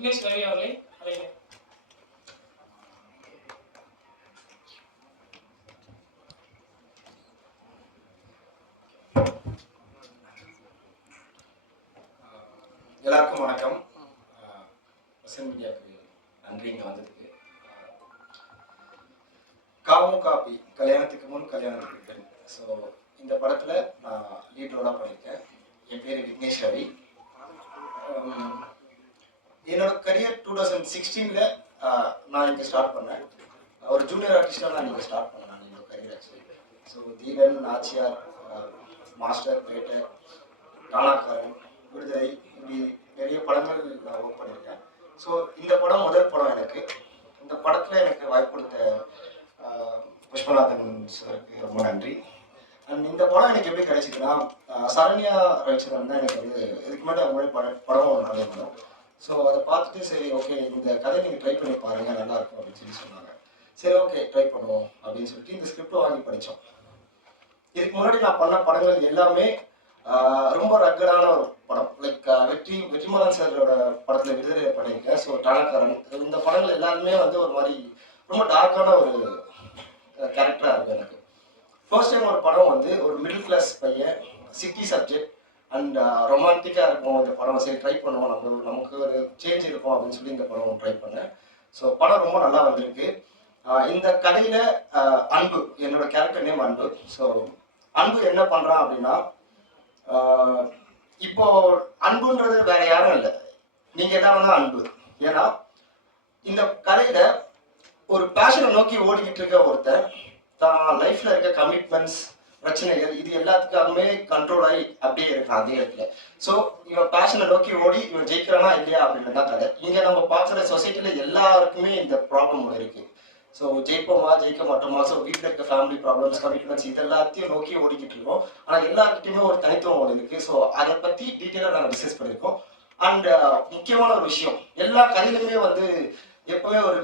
விக்னேஷ் ரவி அவர்களை அழைக்கிறேன். எல்லாருக்கும் வணக்கம். மீடியாவுக்கு நன்றி இங்கே வந்ததுக்கு. காமு காப்பி, கல்யாணத்துக்கு முன் கல்யாணத்துக்கு பின். ஸோ இந்த படத்தில் நான் லீட் ரோலாக பண்ணியிருக்கேன். என் பேர் விக்னேஷ் ரவி. என்னோட கரியர் 2016 நான் இங்கே ஸ்டார்ட் பண்ணேன். ஒரு ஜூனியர் ஆர்டிஸ்டாக நான் இங்கே ஸ்டார்ட் பண்ணேன் நான் என்னோட கரியர் ஆக்சுவலி. ஸோ தீரன், நாச்சியார், மாஸ்டர், பேட்டை, காணாக்காரன், விடுதலை, இப்படி நிறைய படங்கள் நான் ஒர்க் பண்ணியிருக்கேன். ஸோ இந்த படம் முதல் படம் எனக்கு. இந்த படத்தில் எனக்கு வாய்ப்பு கொடுத்த புஷ்பநாதன் சாருக்கு ரொம்ப நன்றி. அண்ட் இந்த படம் எனக்கு எப்படி கிடைச்சிதுன்னா, சரண்யா ரவிச்சந்திரன் தான் எனக்கு வந்து இதுக்கு முன்னாடி அவங்களே படம் ஒன்று பண்ணியிருந்தோம். ஸோ அதை பார்த்துட்டு சரி ஓகே இந்த கதையை நீங்கள் ட்ரை பண்ணி பாருங்கள் நல்லாயிருக்கும் அப்படின்னு சொல்லி சொன்னாங்க. சரி ஓகே ட்ரை பண்ணுவோம் அப்படின்னு சொல்லிட்டு இந்த ஸ்கிரிப்ட் வாங்கி படித்தோம். இதுக்கு முன்னாடி நான் பண்ண படங்கள் எல்லாமே ரொம்ப ரக்கடான ஒரு படம். லைக் வெற்றிமாறன் சாரோட படத்தில் விடுதலை பண்ணியிருக்கேன். ஸோ டானக்காரன், இந்த படங்கள் எல்லாருமே வந்து ஒரு மாதிரி ரொம்ப டார்க்கான ஒரு கேரக்டராக இருக்குது எனக்கு. ஃபர்ஸ்ட் டைம் ஒரு படம் வந்து ஒரு மிடில் கிளாஸ் பையன், சிட்டி சப்ஜெக்ட் அண்ட் ரொமான்டிக்காக இருக்கும். இந்த படம் சரி ட்ரை பண்ணுவோம், நமக்கு ஒரு சேஞ்ச் இருக்கும் அப்படின்னு சொல்லி இந்த படம் ட்ரை பண்ணேன். ஸோ படம் ரொம்ப நல்லா வந்திருக்கு. இந்த கதையில் அன்பு, என்னோட கேரக்டர் நேம் அன்பு. ஸோ அன்பு என்ன பண்ணுறான் அப்படின்னா, இப்போ அன்புன்றது வேற யாரும் இல்லை, நீங்க எல்லாரும் தான் அன்பு. ஏன்னா இந்த கதையில ஒரு பேஷனை நோக்கி ஓடிக்கிட்டு இருக்க ஒருத்தர் தான் லைஃப்ல இருக்க கமிட்மெண்ட்ஸ், பிரச்சனைகள், இது எல்லாத்துக்காகவுமே கண்ட்ரோல் ஆகி அப்படியே இருக்கான் அதே இடத்துல. ஸோ இவன் பேஷனை நோக்கி ஓடி இவன் ஜெயிக்கிறானா இல்லையா அப்படின்னு தான் கதை. இங்க நம்ம பார்க்குற சொசைட்டில எல்லாருக்குமே இந்த ப்ராப்ளம் ஒன்று இருக்கு. ஸோ ஜெயிப்போமா ஜெயிக்க மாட்டோமா, ஸோ வீட்டில் இருக்க ஃபேமிலி ப்ராப்ளம்ஸ், கமிட்மெண்ட்ஸ், இது எல்லாத்தையும் நோக்கி ஓடிக்கிட்டு இருக்கோம். ஆனால் எல்லாருக்கிட்டையுமே ஒரு தனித்துவம் ஒன்று இருக்குது. ஸோ அதை பற்றி டீட்டெயிலாக நாங்கள் டிஸ்கஸ் பண்ணியிருக்கோம். அண்ட் முக்கியமான ஒரு விஷயம், எல்லா கதையிலுமே வந்து எப்பவுமே ஒரு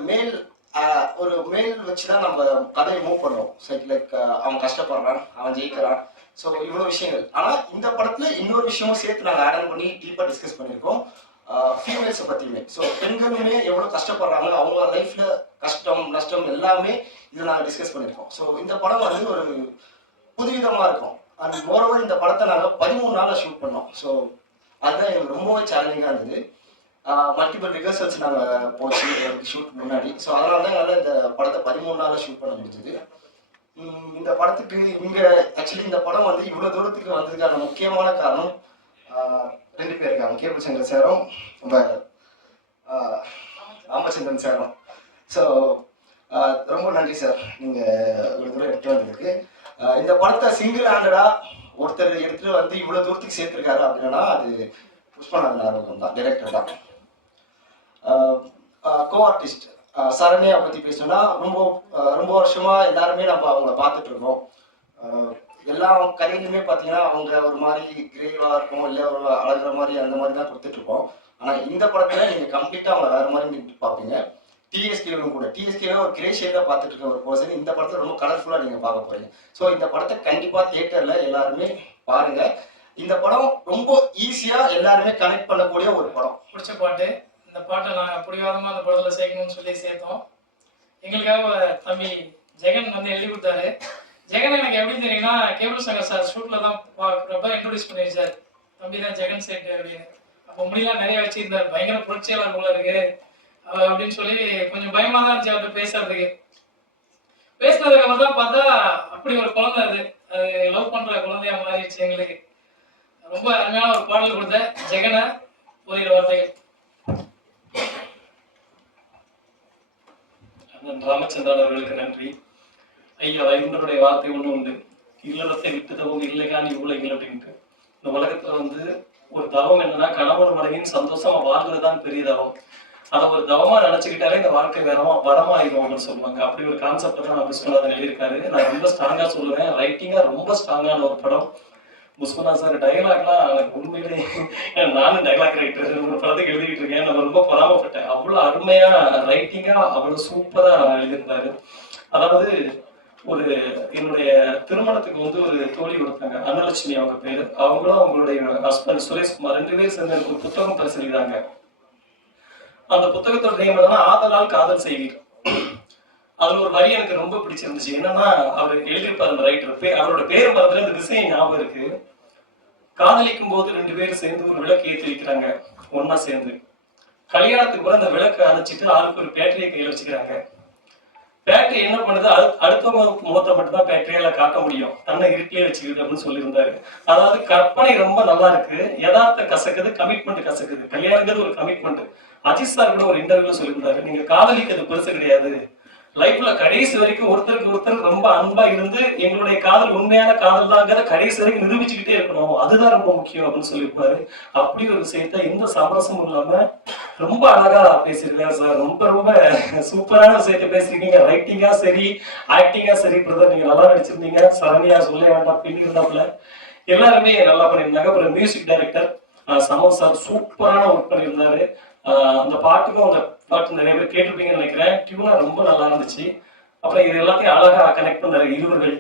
மேல் வச்சு தான் நம்ம கதையை மூவ் பண்ணுவோம். ஸோ லைக் அவன் கஷ்டப்படுறான், அவன் ஜெயிக்கிறான், ஸோ இவ்வளோ விஷயங்கள். ஆனால் இந்த படத்தில் இன்னொரு விஷயமும் சேர்த்து நாங்கள் ஆட் ஆன் பண்ணி டீப்பாக டிஸ்கஸ் பண்ணியிருக்கோம். ஃபீமேல்ஸை பற்றியுமே. ஸோ பெண்களுமே எவ்வளோ கஷ்டப்படுறாங்க, அவங்க லைஃப்பில் கஷ்டம் நஷ்டம் எல்லாமே இதில் நாங்கள் டிஸ்கஸ் பண்ணியிருக்கோம். ஸோ இந்த படம் வந்து ஒரு புதுவிதமாக இருக்கும். அண்ட் மோரோவர் இந்த படத்தை நாங்கள் 13 நாளில் ஷூட் பண்ணோம். ஸோ அதுதான் எங்களுக்கு ரொம்பவே சேலஞ்சிங்காக இருந்தது. மல்டிபிள் ரிஹர்சல்ஸ் நாங்கள் போச்சு ஷூட் முன்னாடி. ஸோ அதனால தான் என்னால் இந்த படத்தை 13 நாளில் ஷூட் பண்ண முடிஞ்சது. இந்த படத்துக்கு இங்கே ஆக்சுவலி இந்த படம் வந்து இவ்வளோ தூரத்துக்கு வந்ததுக்கான முக்கியமான காரணம் 2 பேர் இருக்காங்க. கேபிள் சங்கர் சாரும் நம்ம ராமச்சந்திரன் சாரும். ஸோ ரொம்ப நன்றி சார், நீங்கள் இவ்வளோ தூரம் எடுத்து வந்ததுக்கு. இந்த படத்தை சிங்கிள் ஹேண்டடாக ஒருத்தர் எடுத்துகிட்டு வந்து இவ்வளோ தூரத்துக்கு சேர்த்துருக்காரு அப்படின்னா அது புஷ்பநாதன் அவர்கள் தான், டைரக்டர் தான். கோ ஆர்டிஸ்ட் சரண்யா பற்றி பேசணும்னா ரொம்ப வருஷமாக எல்லாருமே நம்ம அவங்கள பார்த்துட்டு இருக்கோம். எல்லா கதையிலுமே பார்த்தீங்கன்னா அவங்க ஒரு மாதிரி கிரேவாக இருக்கும், இல்லை ஒரு அழகிற மாதிரி அந்த மாதிரி தான் கொடுத்துட்ருக்கோம். ஆனால் இந்த படத்தில் நீங்கள் கம்ப்ளீட்டாக அவங்க வேறு மாதிரி பார்ப்பீங்க. டிஎஸ்கேவும் கூட டிஎஸ்கேவே ஒரு கிரே ஷேடாக பார்த்துட்டு இருக்க ஒரு பர்சன் இந்த படத்தில் ரொம்ப கலர்ஃபுல்லாக நீங்கள் பார்க்க போகிறீங்க. ஸோ இந்த படத்தை கண்டிப்பாக தியேட்டரில் எல்லாருமே பாருங்கள். இந்த படம் ரொம்ப ஈஸியாக எல்லாருமே கனெக்ட் பண்ணக்கூடிய ஒரு படம். பிடிச்ச பாட்டு, இந்த பாட்டை நாங்கள் பிடிவாதமாக அந்த படத்தில் சேர்க்கணும்னு சொல்லி சேர்த்தோம். எங்களுக்காக தம்பி ஜெகன் வந்து எழுதி கொடுத்தாரு. ஜெகன் எனக்கு எப்படி தெரியும்னா, கேபிள் சங்கர் சார் ஷூட்டில் தான் பார்க்குறப்ப இன்ட்ரோடியூஸ் பண்ணி வச்சார். தம்பி தான் ஜெகன் சேட்டு அப்படின்னு. அப்போ முடியெல்லாம் நிறைய வச்சுருந்தார், பயங்கர புரட்சியாளர் போல இருக்கு அப்படின்னு சொல்லி கொஞ்சம் பயமாக தான் இருந்துச்சு அவர்கிட்ட பேசுறதுக்கு. பேசினதுக்கு அப்புறம் தான் பார்த்தா அப்படி ஒரு குழந்தை, அது லவ் பண்ணுற குழந்தையா மாறிடுச்சு எங்களுக்கு. ரொம்ப அருமையான ஒரு பாடல் கொடுத்த ஜெகனை ஓரிரு வார்த்தைகள். ராமச்சந்திரன் அவர்களுக்கு நன்றி. ஐயா வைகுண்டருடைய வார்த்தை ஒண்ணு உண்டு, இல்லறத்தை விட்டு தவம் இல்லைகான் இவ்வுலகில் அப்படின்ட்டு. இந்த உலகத்துல வந்து ஒரு தவம் என்னன்னா, கணவன் மனைவியின் சந்தோஷமா வாழ்றதுதான் பெரிய தவம். அதை ஒரு தவமா நினைச்சுக்கிட்டாலே இந்த வாழ்க்கை வரமாயிரும் அப்படின்னு சொல்லுவாங்க. அப்படி ஒரு கான்செப்ட் தான் புஷ்பநாதன் எழுதியிருக்காரு. நான் ரொம்ப ஸ்ட்ராங்கா சொல்லுவேன், ரைட்டிங்கா ரொம்ப ஸ்ட்ராங்கான ஒரு படம். புஷ்பநாதன் சார் டைலாக்லாம் எனக்கு உண்மையிலே, நானும் டைலாக் ரைட்டர், ஒரு படத்துக்கு எழுதிட்டு இருக்கேன். நான் ரொம்ப பொறாமப்பட்டேன். அவ்வளவு அருமையா ரைட்டிங்கா அவ்வளவு சூப்பரா எழுதியிருந்தாரு. அதாவது ஒரு என்னுடைய திருமணத்துக்கு வந்து ஒரு தோழி கொடுத்தாங்க, அன்னலட்சுமி அவங்க பேரு. அவங்களும் அவங்களுடைய ஹஸ்பண்ட் சுரேஷ்குமார் 2 பேர் சேர்ந்து எனக்கு ஒரு புத்தகம் பரிசீலிக்கிறாங்க. அந்த புத்தகத்தோட நேம் என்னன்னா ஆதலால் காதல் செய்வீர். அதுல ஒரு வரி எனக்கு ரொம்ப பிடிச்சிருந்துச்சு. என்னன்னா அவர் எழுதியிருப்பார் அந்த ரைட்டர், அவரோட பேர் மறந்துல இந்த விஷயம் ஞாபகம் இருக்கு. காதலிக்கும் போது 2 பேரும் சேர்ந்து ஒரு விளக்கு ஏற்றி வைக்கிறாங்க ஒன்னா சேர்ந்து. கல்யாணத்துக்கு கூட அந்த விளக்கு அணைச்சிட்டு ஆளுக்கு ஒரு பேட்டரியை கையில வச்சுக்கிறாங்க. பேட்டரி என்ன பண்ணுது, அடுத்தவங்க முகத்தை மட்டும் தான் பேட்டரியால காட்ட முடியும், தன்னை இருட்டிலே வச்சுக்கிது அப்படின்னு சொல்லியிருந்தாரு. அதாவது கற்பனை ரொம்ப நல்லா இருக்கு, யதார்த்த கசக்குது, கமிட்மெண்ட் கசக்குது. கல்யாணங்கிறது ஒரு கமிட்மெண்ட். அஜித் சார் கூட ஒரு இன்டர்வியூல சொல்லியிருந்தாரு, நீங்க காதலிக்கிறது பெருசு கிடையாது, லைஃப்ல கடைசி வரைக்கும் ஒருத்தருக்கு ஒருத்தர் ரொம்ப அன்பா இருந்து எங்களுடைய காதல் உண்மையான காதல் தாங்கிற கடைசி வரைக்கும் நிரூபிச்சுக்கிட்டே இருக்கணும், அதுதான் ரொம்ப முக்கியம் அப்படின்னு சொல்லியிருப்பாரு. அப்படி ஒரு விஷயத்த எந்த சமரசமும் இல்லாம ரொம்ப அழகா பேசியிருக்காரு சார். ரொம்ப ரொம்ப சூப்பரான விஷயத்த பேசிருக்கீங்க. ரைட்டிங்கா சரி, ஆக்டிங்கா சரி பிரதர், நீங்க நல்லா நடிச்சிருந்தீங்க. சரண்யா சொல்ல வேண்டாம், பின்னி இருந்தாப்புல எல்லாருமே நல்லா பண்ணியிருந்தாங்க. அப்புறம் மியூசிக் டைரக்டர் சமன் சார் சூப்பரான ஒர்க் பண்ணியிருந்தாரு. அந்த பாட்டுக்கும் அந்த பாட்டு நிறைய பேர் கேட்டிருப்பீங்கன்னு நினைக்கிறேன். டியூனா ரொம்ப நல்லா இருந்துச்சு. அப்புறம் இது எல்லாத்தையும் அழகா கனெக்ட் பண்ணாரு இருவர்கள்.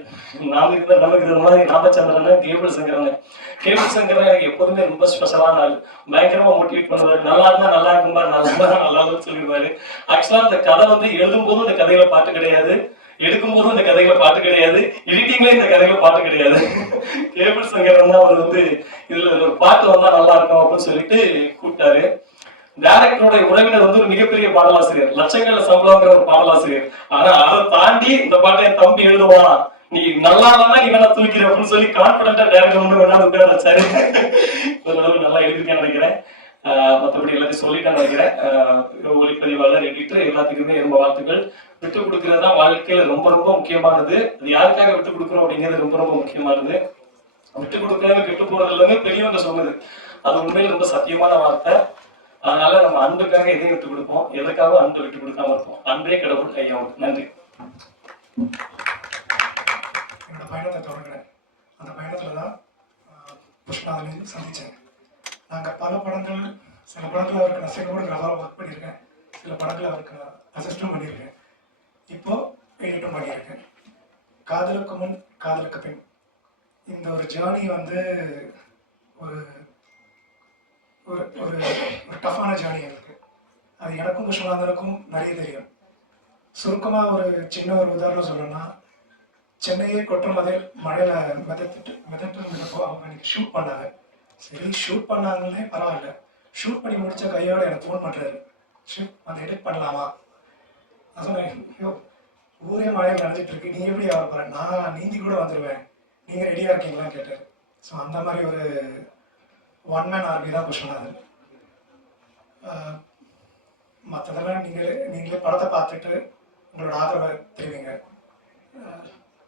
நாம இருக்கிற நமக்கு இருக்கிற மாதிரி ராமச்சந்திரன், கேபிள் சங்கரன். கேபிள் சங்கரன் எனக்கு எப்போதுமே ரொம்ப ஸ்பெஷலான ஆள். பயங்கரமா மோட்டிவேட் பண்ணுவாரு. நல்லா இருந்தா நல்லா இருக்கும்பாரு, நல்லா இருந்தா நல்லா இருக்கும்னு சொல்லிடுவாரு. ஆக்சுவலா அந்த கதை வந்து எழுதும் போதும் இந்த கதையில பாட்டு கிடையாது, எடுக்கும் போதும் இந்த கதையில பாட்டு கிடையாது, எடிட்டிங்ல இந்த கதையில பாட்டு கிடையாது. கேபிள் சங்கரன் தான் அவர் வந்து இதுல ஒரு பாட்டு வந்தா நல்லா இருக்கும் அப்படின்னு சொல்லிட்டு கூப்பிட்டாரு. டைரக்டரோட உறவினர் வந்து ஒரு மிகப்பெரிய பாடலாசிரியர், லட்சங்கள்ல சம்பளங்கிற ஒரு பாடலாசிரியர். ஆனா அதை தாண்டி இந்த பாட்டை என் தம்பி எழுதுவான், நீ நல்லா இல்லைன்னா நீ வேணா தூக்கிற அப்படின்னு சொல்லி கான்பிடண்டா டைரக்டர் ஒண்ணு வேணா உட்கார வச்சாரு. ஓரளவு நல்லா எழுதிருக்கேன்னு நினைக்கிறேன். மற்றபடி எல்லாத்தையும் சொல்லிட்டேன்னு நினைக்கிறேன். ஒளிப்பதிவாளர், எடிட்டர் எல்லாத்துக்குமே ரொம்ப வாழ்த்துக்கள். விட்டு கொடுக்கறது தான் வாழ்க்கையில ரொம்ப ரொம்ப முக்கியமானது. அது யாருக்காக விட்டு கொடுக்குறோம் அப்படிங்கிறது ரொம்ப ரொம்ப முக்கியமானது. விட்டு கொடுக்கறது விட்டு போறது எல்லாமே பெரியவங்க சொன்னது, அது உண்மையில ரொம்ப சத்தியமான வார்த்தை. அதனால நம்ம அன்புக்காக எதையும் விட்டு கொடுப்போம், எதுக்காக அன்பு விட்டு கொடுக்காம இருப்போம். அன்பே கடவுள் கையாகும். நன்றி. என்னோட பயணத்தை தொடங்கினேன். அந்த பயணத்துல தான் புஷ்பாவிலையும் சந்திச்சேன். நாங்கள் பல படங்கள், சில படங்கள் அவருக்கு நான் சினிமாட்டோகிராஃபராக ஒர்க் பண்ணியிருக்கேன், சில படங்கள் அவருக்கு நான் அசிஸ்டும் பண்ணியிருக்கேன், இப்போ எடிட்டும் பண்ணியிருக்கேன். காதலுக்கு முன் காதலுக்கு பின் இந்த ஒரு ஜேர்னி வந்து ஒரு ஒரு ஒரு ஒரு டஃப்பான ஜேர்னி எனக்கு. அது எனக்கும் விஸ்வநாதனுக்கும் நிறைய தெரியும். சுருக்கமாக ஒரு சின்ன ஒரு உதாரணம் சொல்லணும்னா, சென்னையே கொட்டும் போதே மழையில் மிதப்போ அவங்க எனக்கு ஷூட் பண்ணாங்க. சரி ஷூட் பண்ணாங்களே பரவாயில்ல, ஷூட் பண்ணி முடித்த கையோட எனக்கு ஃபோன் பண்ணுறாரு, ஷூட் அந்த எடிட் பண்ணலாமா? நான் சொன்னேன், ஐயோ ஊரே மழையில் நடந்துட்டு இருக்கு, நீ எப்படி ஆக போகிறேன், நான் நீந்தி கூட வந்துடுவேன், நீங்கள் ரெடியாக இருக்கீங்களான்னு கேட்டார். ஸோ அந்த மாதிரி ஒரு ஒன் மேன் ஆர்மி தான் விஸ்வநாதன். மற்றதெல்லாம் நீங்களே படத்தை பார்த்துட்டு உங்களோட ஆதரவை தெரிவிங்க.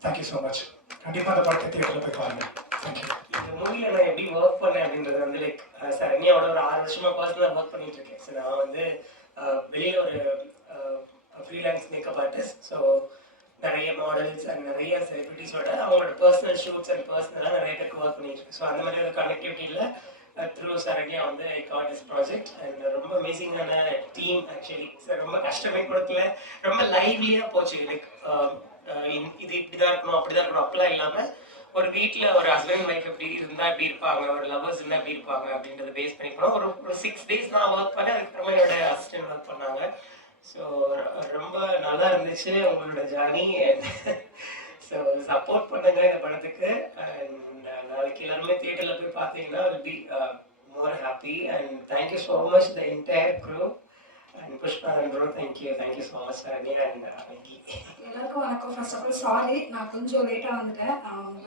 Thank you so much. கண்டிப்பாக அந்த படத்தை தியேட்டரில் போய் பாருங்க. தேங்க்யூ. இந்த மூவியில் நான் எப்படி ஒர்க் பண்ணேன் அப்படின்றது வந்து லைக் சரண்யாவோட ஒரு 6 வருஷமா பர்சனலாக ஒர்க் பண்ணிட்டு இருக்கேன். ஸோ நான் வந்து வெளியில் ஒரு ஃப்ரீலான்ஸ் மேக்கப் ஆர்டிஸ்ட். ஸோ நிறைய மாடல்ஸ் அண்ட் நிறைய செலிபிரிட்டிஸோட அவங்களோட பர்சனல் ஷூட்ஸ் அண்ட் பர்சனலாக நிறைய பேருக்கு ஒர்க் பண்ணிட்டு இருக்கேன். ஸோ அந்த மாதிரி ஒரு கனெக்டிவிட்டியில் த்ரூ சரண்யா வந்து I got this project. And ரொம்ப அமேசிங்கான டீம் ஆக்சுவலி. சார் ரொம்ப கஷ்டமே கொடுக்கல, ரொம்ப லைவ்லியாக போச்சு. லைக் இது இப்படி தான் இருக்கணும், அப்படி தான் இருக்கணும், அப்படிலாம் இல்லாமல் ஒரு வீட்டில் ஒரு ஹஸ்பண்ட் ஒய்ஃப் எப்படி இருந்தால் எப்படி இருப்பாங்க, ஒரு லவர்ஸ் இருந்தால் எப்படி இருப்பாங்க அப்படின்றத பேஸ் பண்ணிக்கணும். ஒரு 6 days நான் ஒர்க் பண்ணேன், அதுக்கப்புறமா என்னோட அசிஸ்டன்ட் ஒர்க் பண்ணாங்க. ஸோ ரொம்ப நல்லா இருந்துச்சு உங்களோட ஜர்னி. ஸோ சப்போர்ட் பண்ணுங்க இந்த படத்துக்கு. அண்ட் நாளைக்கு எல்லாருமே தியேட்டரில் போய் பார்த்தீங்கன்னா will be more happy. And thank you so much the entire crew. And Pushpa and bro thank you so much Charani and Venky. எல்லாருக்கும் வணக்கம். ஃபர்ஸ்ட் ஆஃப் ஆல் சாரி, நான் கொஞ்சம் லேட்டாக வந்துட்டேன்,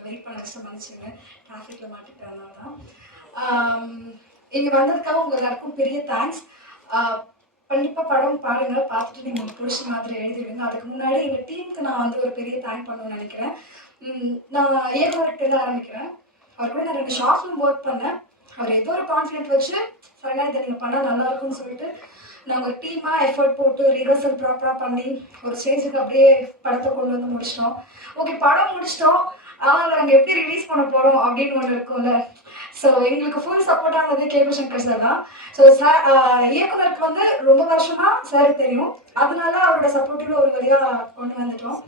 வெயிட் பண்ண கஷ்டம் வந்துச்சுங்க, டிராஃபிக்கில் மாட்டிட்டேன், அதனால தான். இங்கே வந்ததுக்காக உங்கள் எல்லாருக்கும் பெரிய தேங்க்ஸ். கண்டிப்பாக படம் பாருங்க, பார்த்துட்டு நீங்கள் உங்களுக்கு பிடிச்ச மாதிரி எழுதிடுங்க. அதுக்கு முன்னாடி எங்கள் டீமுக்கு நான் வந்து ஒரு பெரிய தேங்க் பண்ணணும்னு நினைக்கிறேன். நான் ஏகோரக்டேருந்து ஆரம்பிக்கிறேன். அவர் கூட நான் 2 ஷார்ட் ஃபிலிம் ஒர்க் பண்ணேன். அவர் ஏதோ ஒரு கான்ஃபிடென்ட் வச்சு சரியா இதை நீங்கள் பண்ணால் நல்லாயிருக்கும்னு சொல்லிட்டு நாங்கள் ஒரு டீமாக எஃபர்ட் போட்டு ரிஹர்சல் ப்ராப்பராக பண்ணி ஒரு ஸ்டேஜுக்கு அப்படியே படத்தை கொண்டு வந்து முடிச்சிட்டோம். ஓகே, படம் முடிச்சிட்டோம், ஆனால் நாங்கள் எப்படி ரிலீஸ் பண்ண போகிறோம் அப்படின்னு ஒன்று இருக்கும்ல. ஸோ எங்களுக்கு ஃபுல் சப்போர்ட்டாக இருந்தது கேபி சங்கர் சார் தான். ஸோ சார் இயக்குனருக்கு வந்து ரொம்ப வருஷமாக சார் தெரியும், அதனால அவரோட சப்போர்ட்டில் ஒரு வழியாக கொண்டு வந்துட்டோம்.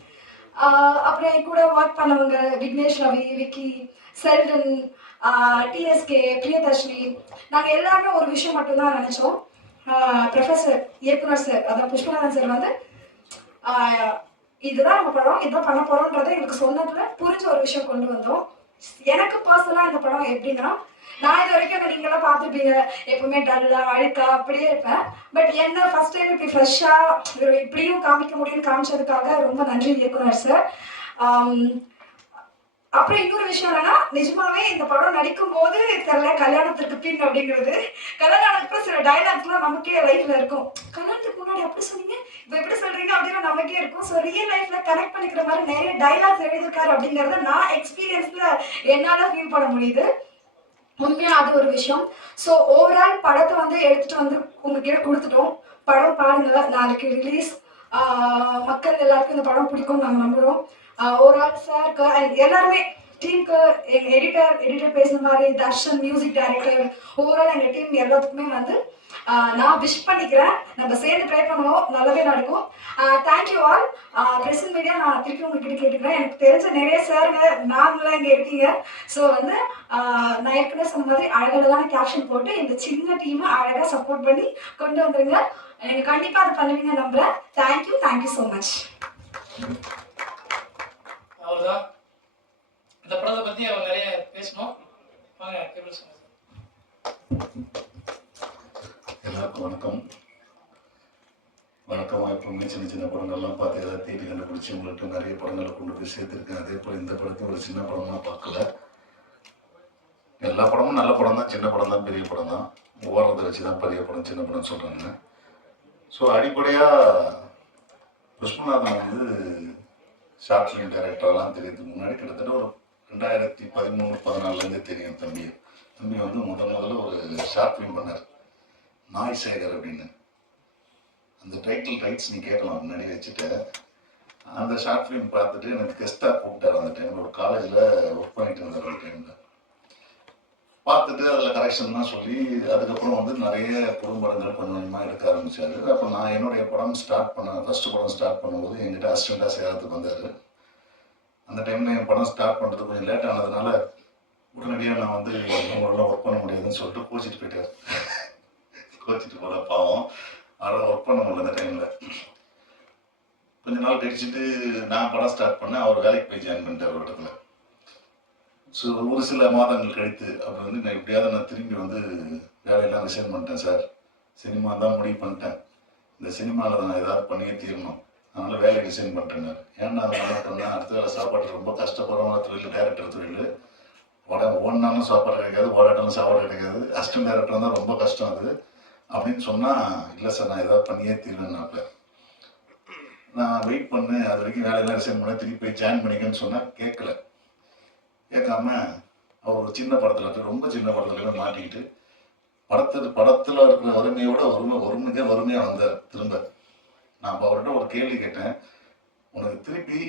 அப்புறம் என் கூட ஒர்க் பண்ணவங்க விக்னேஷ், ரவி, விக்கி, செல்டன், டிஎஸ்கே, பிரியதர்ஷினி, நாங்கள் எல்லாருமே ஒரு விஷயம் மட்டும்தான் நினச்சோம். ப்ரொஃபஸர் இயக்குனர் சார் அதான் புஷ்பநாதன் சார் வந்து இதுதான் நம்ம படம் இதுதான் பண்ண போறோம்ன்றதை எனக்கு சொன்னதுல புரிஞ்ச ஒரு விஷயம் கொண்டு வந்தோம். எனக்கு பர்சனலா இந்த படம் எப்படின்னா, நான் இது வரைக்கும் நீங்களாம் பார்த்துருப்பீங்க எப்பவுமே டல்லா அழுக்கா அப்படியே இருப்பேன். பட் என்ன ஃபர்ஸ்ட் டைம் இப்படி ஃப்ரெஷ்ஷா இப்படியும் காமிக்க முடியும்னு காமிச்சதுக்காக ரொம்ப நன்றி இயக்குனர் சார். அப்புறம் இன்னொரு விஷயம் என்னன்னா, நிஜமாவே இந்த படம் நடிக்கும் போது தெரியல கல்யாணத்துக்கு பின் அப்படிங்கிறது, கல்யாணம் அப்புறம் சில டைலாக்ஸ்லாம் நமக்கே லைஃப்ல இருக்கும். கல்யாணத்துக்கு முன்னாடி அப்படி சொன்னீங்க இப்போ எப்படி சொல்றீங்க அப்படின்னு நமக்கே இருக்கும். ஸோ ரியல் லைஃப்ல கனெக்ட் பண்ணிக்கிற மாதிரி நிறைய டைலாக்ஸ் எழுதியிருக்காரு அப்படிங்கறத நான் எக்ஸ்பீரியன்ஸ்ல என்னால ஃபீல் பண்ண முடியுது. உண்மையா அது ஒரு விஷயம். ஸோ ஓவரால் படத்தை வந்து எடுத்துட்டு வந்து உங்ககிட்ட கொடுத்துட்டோம். படம் பாருங்க, நாளைக்கு ரிலீஸ். மக்கள் எல்லாருக்கும் இந்த படம் பிடிக்கும் நாங்கள் நம்புகிறோம். ஓவரால் சாருக்கு அண்ட் எல்லாருமே டீமுக்கு, எங்கள் எடிட்டர் பேசுன மாதிரி தர்ஷன் மியூசிக் டைரக்டர், ஓவரால் எங்கள் டீம் எல்லாத்துக்குமே வந்து நான் விஷ் பண்ணிக்கிறேன். நம்ம சேர்ந்து ட்ரை பண்ணுவோம், நல்லாவே நடக்கும். Thank you all. பிரசன்ட் மீடியா நான் திருப்பி உங்ககிட்ட கேட்டுக்கிறேன். எனக்கு தெரிஞ்ச நிறைய சாருங்க நாங்களாம் இங்கே இருக்கீங்க. ஸோ வந்து நான் ஏற்கனவே சொன்ன மாதிரி அழகழகான கேப்ஷன் போட்டு இந்த சின்ன டீமை அழகாக சப்போர்ட் பண்ணி கொண்டு வந்துருங்க. எனக்கு கண்டிப்பாக அதை பண்ணுவீங்க நம்புகிறேன். Thank you so much. அவ்வளோதான். இந்த படத்தை பற்றி அவர் நிறைய பேசணும். வாங்க கேபிள் சொல்லுங்க. எல்லாருக்கும் வணக்கம். எப்பவுமே சின்ன சின்ன படங்கள்லாம் பார்த்து ஏதாவது தேடி கண்டுபிடிச்சி உங்கள்கிட்ட நிறைய படங்களை கொண்டு போய் சேர்த்துருக்கேன். அதே போல் இந்த படத்தையும் ஒரு சின்ன படமாக பார்க்கல. எல்லா படமும் நல்ல படம் தான், சின்ன படம் தான், பெரிய படம் தான். ஓடுறதை வச்சு தான் பெரிய படம் சின்ன படம் சொல்கிறாங்க. ஸோ அடிப்படையாக புஷ்பநாதன் வந்து ஷார்ட் ஃபிலிம் டைரக்டர்லாம் தெரியறதுக்கு முன்னாடி கிட்டத்தட்ட ஒரு 2013-14 தெரியும் தம்பி வந்து முதல்ல ஒரு ஷார்ட் ஃபிலிம் பண்ணார், நாய் சேகர் அப்படின்னு. அந்த டைட்டில் ரைட்ஸ் நீ கேட்கலாம் முன்னாடி வச்சுட்டு. அந்த ஷார்ட் ஃபிலிம் பார்த்துட்டு எனக்கு கெஸ்ட்டாக கூப்பிட்டார். அந்த டைமில் ஒரு காலேஜில் ஒர்க் பண்ணிட்டு இருந்தார். அந்த டைமில் பார்த்துட்டு அதில் கரெக்ஷன்லாம் சொல்லி அதுக்கப்புறம் வந்து நிறைய குறும்படங்கள் கொஞ்சம் கொஞ்சமாக எடுக்க ஆரம்பித்தார். அப்போ நான் என்னுடைய படம் ஃபஸ்ட்டு படம் ஸ்டார்ட் பண்ணும்போது என்கிட்ட அசிஸ்டண்ட்டாக சேரத்துக்கு வந்தார். அந்த டைமில் என் படம் ஸ்டார்ட் பண்ணுறது கொஞ்சம் லேட் ஆனதுனால உடனடியாக நான் வந்து உங்களெல்லாம் ஒர்க் பண்ண முடியாதுன்னு சொல்லிட்டு கோச்சிட்டு போயிட்டார். கோச்சிட்டு போல பாவம், அதனால் ஒர்க் பண்ண முடியல. அந்த டைமில் கொஞ்ச நாள் கழிச்சுட்டு நான் படம் ஸ்டார்ட் பண்ணேன். அவர் வேலைக்கு போய் ஜாயின் பண்ணிட்டார் ஒரு இடத்துல. ஸோ ஒரு சில மாதங்கள் கழித்து அப்புறம் வந்து நான் எப்படியாவது நான் திரும்பி வந்து வேலையெல்லாம் ரிசைன் பண்ணிட்டேன் சார், சினிமா தான் முடிவு பண்ணிட்டேன், இந்த சினிமாவில் நான் ஏதாவது பண்ணியே தீரணும், அதனால் வேலையை ரிசைன் பண்ணிட்டேன். ஏன்னா அதை நல்லா பண்ணேன், அடுத்த வேலை சாப்பாடு ரொம்ப கஷ்டப்படுற தொழில், டைரக்டர் தொழில். ஓடினாலும் சாப்பாடு கிடைக்காது, ஓடாட்டாலும் சாப்பாடு கிடைக்காது, அசிஸ்டன்ட் டைரக்டர் தான் ரொம்ப கஷ்டம் அது அப்படின்னு சொன்னால், இல்லை சார் நான் ஏதாவது பண்ணியே தீரணுன்னாப்ப நான் வெயிட் பண்ணேன். அது வரைக்கும் வேலையெல்லாம் ரிசைன் பண்ண திருப்பி போய் ஜாயின் பண்ணிக்கன்னு சொன்னால் கேட்காம அவர் ஒரு சின்ன படத்தில், ரொம்ப சின்ன படத்துல மாட்டிக்கிட்டு படத்தில் இருக்கிற வறுமையோட வறுமையாக வந்தார் திரும்ப. நான் அப்போ அவர்கிட்ட ஒரு கேள்வி கேட்டேன், உனக்கு திருப்பி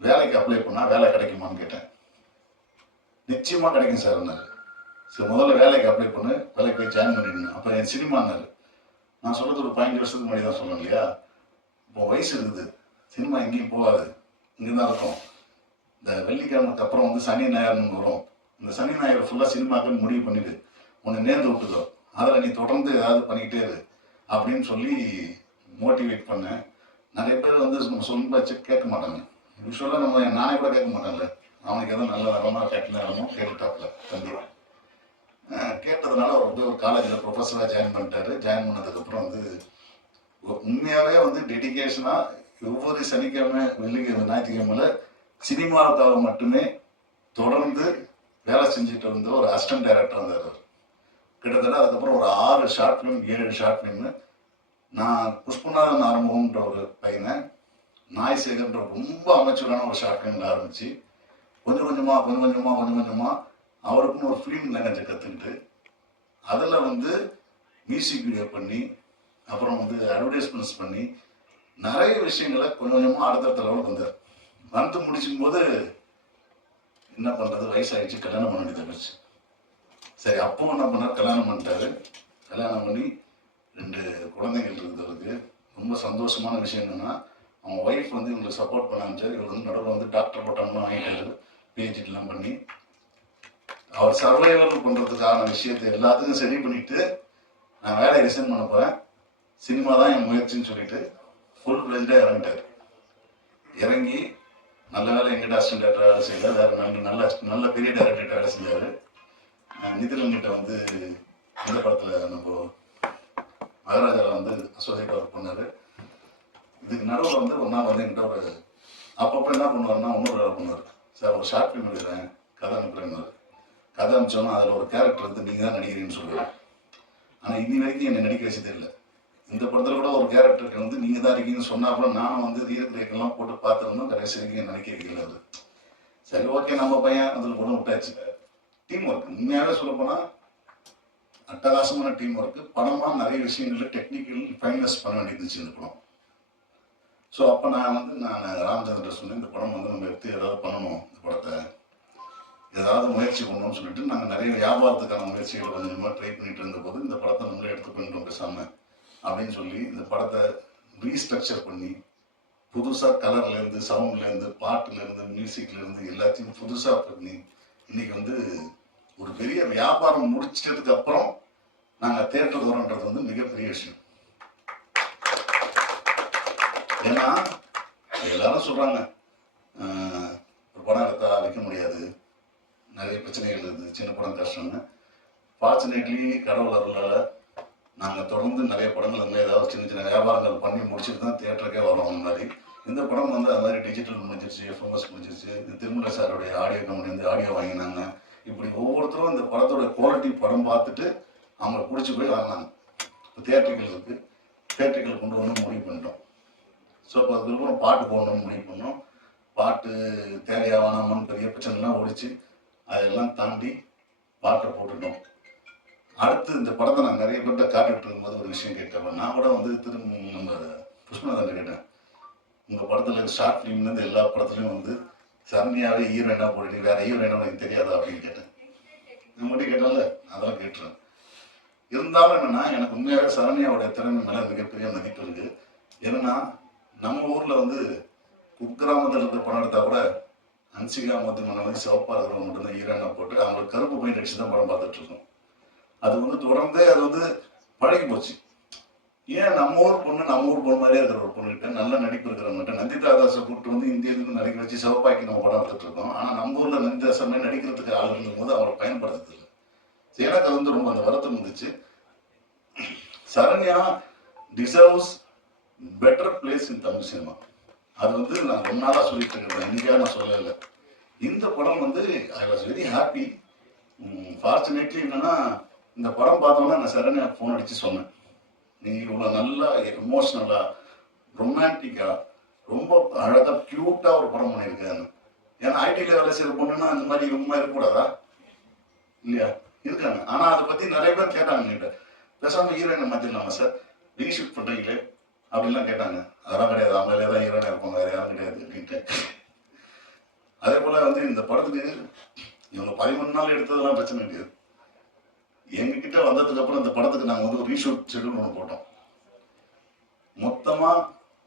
வேலைக்கு அப்ளை பண்ணால் வேலை கிடைக்குமான்னு கேட்டேன். நிச்சயமாக கிடைக்கும் சார்னாரு. சரி முதல்ல வேலைக்கு அப்ளை பண்ணு, வேலைக்கு போய் ஜாயின் பண்ணிடணும். அப்போ என் சினிமானாரு. நான் சொல்கிறது ஒரு 15 வருஷத்துக்கு முன்னாடி தான் சொன்னேன் இல்லையா. இப்போ வயசு இருக்குது, சினிமா எங்கேயும் போகாது, இங்கே தான் இருக்கும். இந்த வெள்ளிக்கிழமைக்கு அப்புறம் வந்து சனி ஞாயிறுன்னு வரும். இந்த சனி ஞாயிறு ஃபுல்லாக சினிமாக்குன்னு முடிவு பண்ணிவிடு, உன்னை நேர்ந்து விட்டுதோ, அதில் நீ தொடர்ந்து ஏதாவது பண்ணிக்கிட்டே இரு அப்படின்னு சொல்லி மோட்டிவேட் பண்ணேன். நிறைய பேர் வந்து நம்ம சொல்லி வச்சு கேட்க மாட்டாங்க. யூஸ்வலாக நானே கூட கேட்க மாட்டேன்ல, அவனுக்கு எதுவும் நல்ல நேரமோ கெட்ட நேரமோ கேட்டுட்டாப்புல தம்பி. கேட்டதுனால அவர் வந்து ஒரு காலேஜில் ப்ரொஃபஸராக ஜாயின் பண்ணிட்டாரு. ஜாயின் பண்ணதுக்கப்புறம் வந்து உண்மையாகவே வந்து டெடிக்கேஷனாக ஒவ்வொரு சனிக்கிழமை ஞாயிற்றுக்கிழமையில் சினிமாவுக்காக மட்டுமே தொடர்ந்து வேலை செஞ்சுட்டு இருந்த ஒரு அசிஸ்டன்ட் டைரக்டர் இருந்தார். கிட்டத்தட்ட அதுக்கப்புறம் ஒரு 6 ஷார்ட் ஃபிலிம் 7 ஷார்ட் ஃபிலிம்னு நான் புஷ்பநாதன் ஆரம்பம்ன்ற ஒரு பையனை நாய் சேகர்ன்ற ரொம்ப அமைச்சரான ஒரு ஷார்ட் ஃபிலிமில் ஆரம்பித்து கொஞ்சம் கொஞ்சமாக அவருக்குன்னு ஒரு ஃபிலிம் லாங்குவேஜை கற்றுக்கிட்டு அதில் வந்து மியூசிக் வீடியோ பண்ணி அப்புறம் வந்து அட்வர்டைஸ்மெண்ட்ஸ் பண்ணி நிறைய விஷயங்களை கொஞ்சம் கொஞ்சமாக அடுத்தடுத்த லெவலுக்கு வந்தார். வந்து முடிச்சுக்கும் போது என்ன பண்ணுறது, வயசாகிடுச்சு, கல்யாணம் பண்ண வேண்டியது போச்சு. சரி அப்பவும் என்ன பண்ணார், கல்யாணம் பண்ணிட்டாரு. கல்யாணம் பண்ணி 2 குழந்தைகள் இருந்தவருக்கு. ரொம்ப சந்தோஷமான விஷயம் என்னென்னா, அவங்க ஒய்ஃப் வந்து இவங்களுக்கு சப்போர்ட் பண்ண ஆரம்பிச்சார். இவர் வந்து நடுவில் வந்து டாக்டர் பட்டம்லாம் வாங்கிட்டாரு, பிஹெச்டிலாம் பண்ணி. அவர் சர்வைவல் பண்ணுறதுக்கான விஷயத்தை எல்லாத்துக்கும் சரி பண்ணிவிட்டு நான் வேலையை ரிசைன் பண்ண போகிறேன், சினிமா தான் என் முயற்சின்னு சொல்லிட்டு ஃபுல் ஃப்ளெஜ்டாக இறங்கிட்டார். இறங்கி நல்ல வேலை எங்கிட்ட அசிஸ்டன்ட் டேரக்டர் வேலை செய்யல, வேறு நல்ல பெரிய டேரக்டர் வேலை செஞ்சார். நிதிலன்கிட்ட வந்து இந்த படத்தில் நம்ம மகாராஜாவில் வந்து அசோசியேட் ஒர்க் பண்ணார். இதுக்கு நடுவில் வந்து ஒரு நாள் வந்து என்கிட்ட ஒரு அப்பப்போ என்ன பண்ணுவார்னா இன்னொரு வேலை பண்ணுவார். சார் ஒரு ஷார்ட் ஃபிலிம் எடுக்கிறேன், கதை அனுப்புகிறேன்னு. கதை அனுப்பிச்சோன்னா அதில் ஒரு கேரக்டர் வந்து நீங்கள் தான் நடிக்கிறீங்கன்னு சொல்லுவார். ஆனால் இன்னி வரைக்கும் என்னை நடிக்க வச்சதே இல்லை. இந்த படத்தில் கூட ஒரு கேரக்டருக்கு வந்து நீங்கள் தான் இருக்கீங்கன்னு சொன்னால் அப்புறம் நானும் வந்து ரீக்ரியேட்டெல்லாம் போட்டு பார்த்துருந்தோம். கடைசி வரைக்கும் என் நடிக்க வைக்கல அது. சரி ஓகே நம்ம பையன் அதில் கூட விட்டாச்சு. டீம் ஒர்க் உண்மையாகவே சொல்லப்போனால் அட்டகாசமான டீம் ஒர்க்கு. படமாக நிறைய விஷயங்களில் டெக்னிக்கல் ஃபைனஸ் பண்ண வேண்டியிருந்துச்சு இந்த படம். ஸோ அப்போ நான் ராமச்சந்திர சொன்னேன், இந்த படம் வந்து நம்ம எடுத்து ஏதாவது பண்ணணும், இந்த படத்தை ஏதாவது முயற்சி பண்ணணும்னு சொல்லிட்டு நாங்கள் நிறைய வியாபாரத்துக்கான முயற்சிகளை கொஞ்சம் கொஞ்சமாக ட்ரை பண்ணிட்டு இருந்தபோது இந்த படத்தை நம்மளே எடுத்து பண்ணிட்டோம் பேசாமல் அப்படின்னு சொல்லி இந்த படத்தை ரீஸ்ட்ரக்சர் பண்ணி புதுசாக கலர்லேருந்து சவுண்ட்லேருந்து பாட்டுலேருந்து மியூசிக்லேருந்து எல்லாத்தையும் புதுசாக பண்ணி இன்னைக்கு வந்து ஒரு பெரிய வியாபாரம் முடிச்சதுக்கு அப்புறம் நாங்கள் தேட்டருக்கு வரோன்றது வந்து மிகப்பெரிய விஷயம். ஏன்னா எல்லாரும் சொல்கிறாங்க ஒரு படம் எடுத்தா விற்க முடியாது, நிறைய பிரச்சனைகள் இருக்குது, சின்ன படம் கஷ்டம்னு. ஃபார்ச்சுனேட்லி கடவுள் அருளால் நாங்கள் தொடர்ந்து நிறைய படங்கள் வந்து ஏதாவது சின்ன சின்ன வியாபாரங்கள் பண்ணி முடிச்சுட்டு தான் தியேட்டருக்கே வரோம். அந்த மாதிரி இந்த படம் வந்து அது மாதிரி டிஜிட்டல் முடிஞ்சிருச்சு, எஃப்எம்எஸ் முடிஞ்சிருச்சு. திருமலை சாருடைய ஆடியோ கம்பெனி வந்து ஆடியோ வாங்கினாங்க. இப்படி ஒவ்வொருத்தரும் இந்த படத்தோட குவாலிட்டி படம் பார்த்துட்டு அவங்கள பிடிச்சி போய் வாங்கினாங்க. இப்போ தியேட்டர்கள் இருக்குது, தியேட்டர்கள் கொண்டு வந்து முடிவு பண்ணிட்டோம். ஸோ இப்போ அதுக்கப்புறம் பாட்டு போடணும்னு முடிவு பண்ணோம். பாட்டு தேவையானமன்னு பெரிய பிரச்சனைலாம் ஒழிச்சு அதெல்லாம் தாண்டி பாட்டை போட்டுட்டோம். அடுத்து இந்த படத்தை நான் நிறைய பேர்கிட்ட காட்டிட்டு இருக்கும்போது ஒரு விஷயம் கேட்கப்பேன். நான் கூட வந்து நம்ம புஷ்பநாதன் கேட்டேன், உங்கள் படத்தில் ஷார்ட் ஃபிலிம்லேருந்து எல்லா படத்துலையும் வந்து சரண்யாவே ஹீரோயினாக போட்டுட்டு வேறு ஹீரோயினா எனக்கு தெரியாதா அப்படின்னு கேட்டேன். நம்மகிட்ட கேட்டால அதெல்லாம் கேட்டுறேன். இருந்தாலும் என்னென்னா எனக்கு உண்மையாகவே சரண்யாவுடைய திறமை மேலே மிகப்பெரிய மதிப்பு இருக்குது. ஏன்னா நம்ம ஊரில் வந்து குக்கிராமத்தில் இருக்கிற படம் எடுத்தால் கூட அன்சிகா மோதிமனை வந்து சிவப்பாக இருக்கிறவங்க மட்டும்தான் ஹீரோயினாக போட்டு அவங்களுக்கு கருப்பு பெயிண்ட் அடிச்சு தான் படம் பார்த்துட்ருக்கோம். அது வந்து தொடர்ந்தே அது வந்து பழகி போச்சு. ஏன் நம்ம ஊர் பொண்ணு மாதிரியே இருக்கிற ஒரு பொண்ணுகிட்ட நல்ல நடிப்பு இருக்கிறவங்ககிட்ட நந்திதா தாஸை கூப்பிட்டு வந்து இந்தியாவுக்கு நடிக்க வச்சு சிவப்பாக்கி நம்ம படம் எடுத்துட்டு இருக்கோம். ஆனால் நம்ம ஊரில் நந்திதா தாஸை நடிக்கிறதுக்கு ஆள் இருக்கும்போது அவரை பயன்படுத்துறதில்லை. எனக்கு அது வந்து ரொம்ப அந்த வருத்தம் இருந்துச்சு. சரண்யா டிசர்வ்ஸ் பெட்டர் பிளேஸ் இன் தமிழ் சினிமா. அது வந்து நான் ரொம்ப நாளாக சொல்லிட்டு இருக்கிறேன், இன்னைக்காக நான் சொல்லலை. இந்த படம் வந்து I was very happy. Fortunately என்னன்னா இந்த படம் பார்த்தோன்னா நான் சரண்யா ஃபோன் அடித்து சொன்னேன், நீ இவ்வளோ நல்லா எமோஷ்னலாக ரொமான்டிக்காக ரொம்ப அழகாக க்யூட்டாக ஒரு படம் பண்ணியிருக்காங்க. ஏன்னா ஐடியில் வேலை செய்கிற பொண்ணுன்னா அந்த மாதிரி ரொம்ப இருக்கக்கூடாதா இல்லையா? இருக்காங்க. ஆனால் அதை பற்றி நிறைய பேர் கேட்டாங்க என்கிட்ட, பேசாமல் ஹீரோயினை மாற்றிடலாமா சார், ரீஷூட் பண்ணுறீங்களே அப்படின்லாம் கேட்டாங்க. அதெல்லாம் கிடையாது, அவங்களே தான் ஹீரோயினாக இருப்பாங்க, வேறு யாரும் கிடையாது அப்படின்ட்டு. அதே போல் வந்து இந்த படத்துக்கு இவங்க 13 நாள் எடுத்ததெல்லாம் பிரச்சனை கிடையாது. எங்ககிட்ட வந்ததுக்கு அப்புறம் இந்த படத்துக்கு நாங்கள் வந்து ஒரு ரீஷூட் ஷெட்யூல் ஒன்று போட்டோம். மொத்தமாக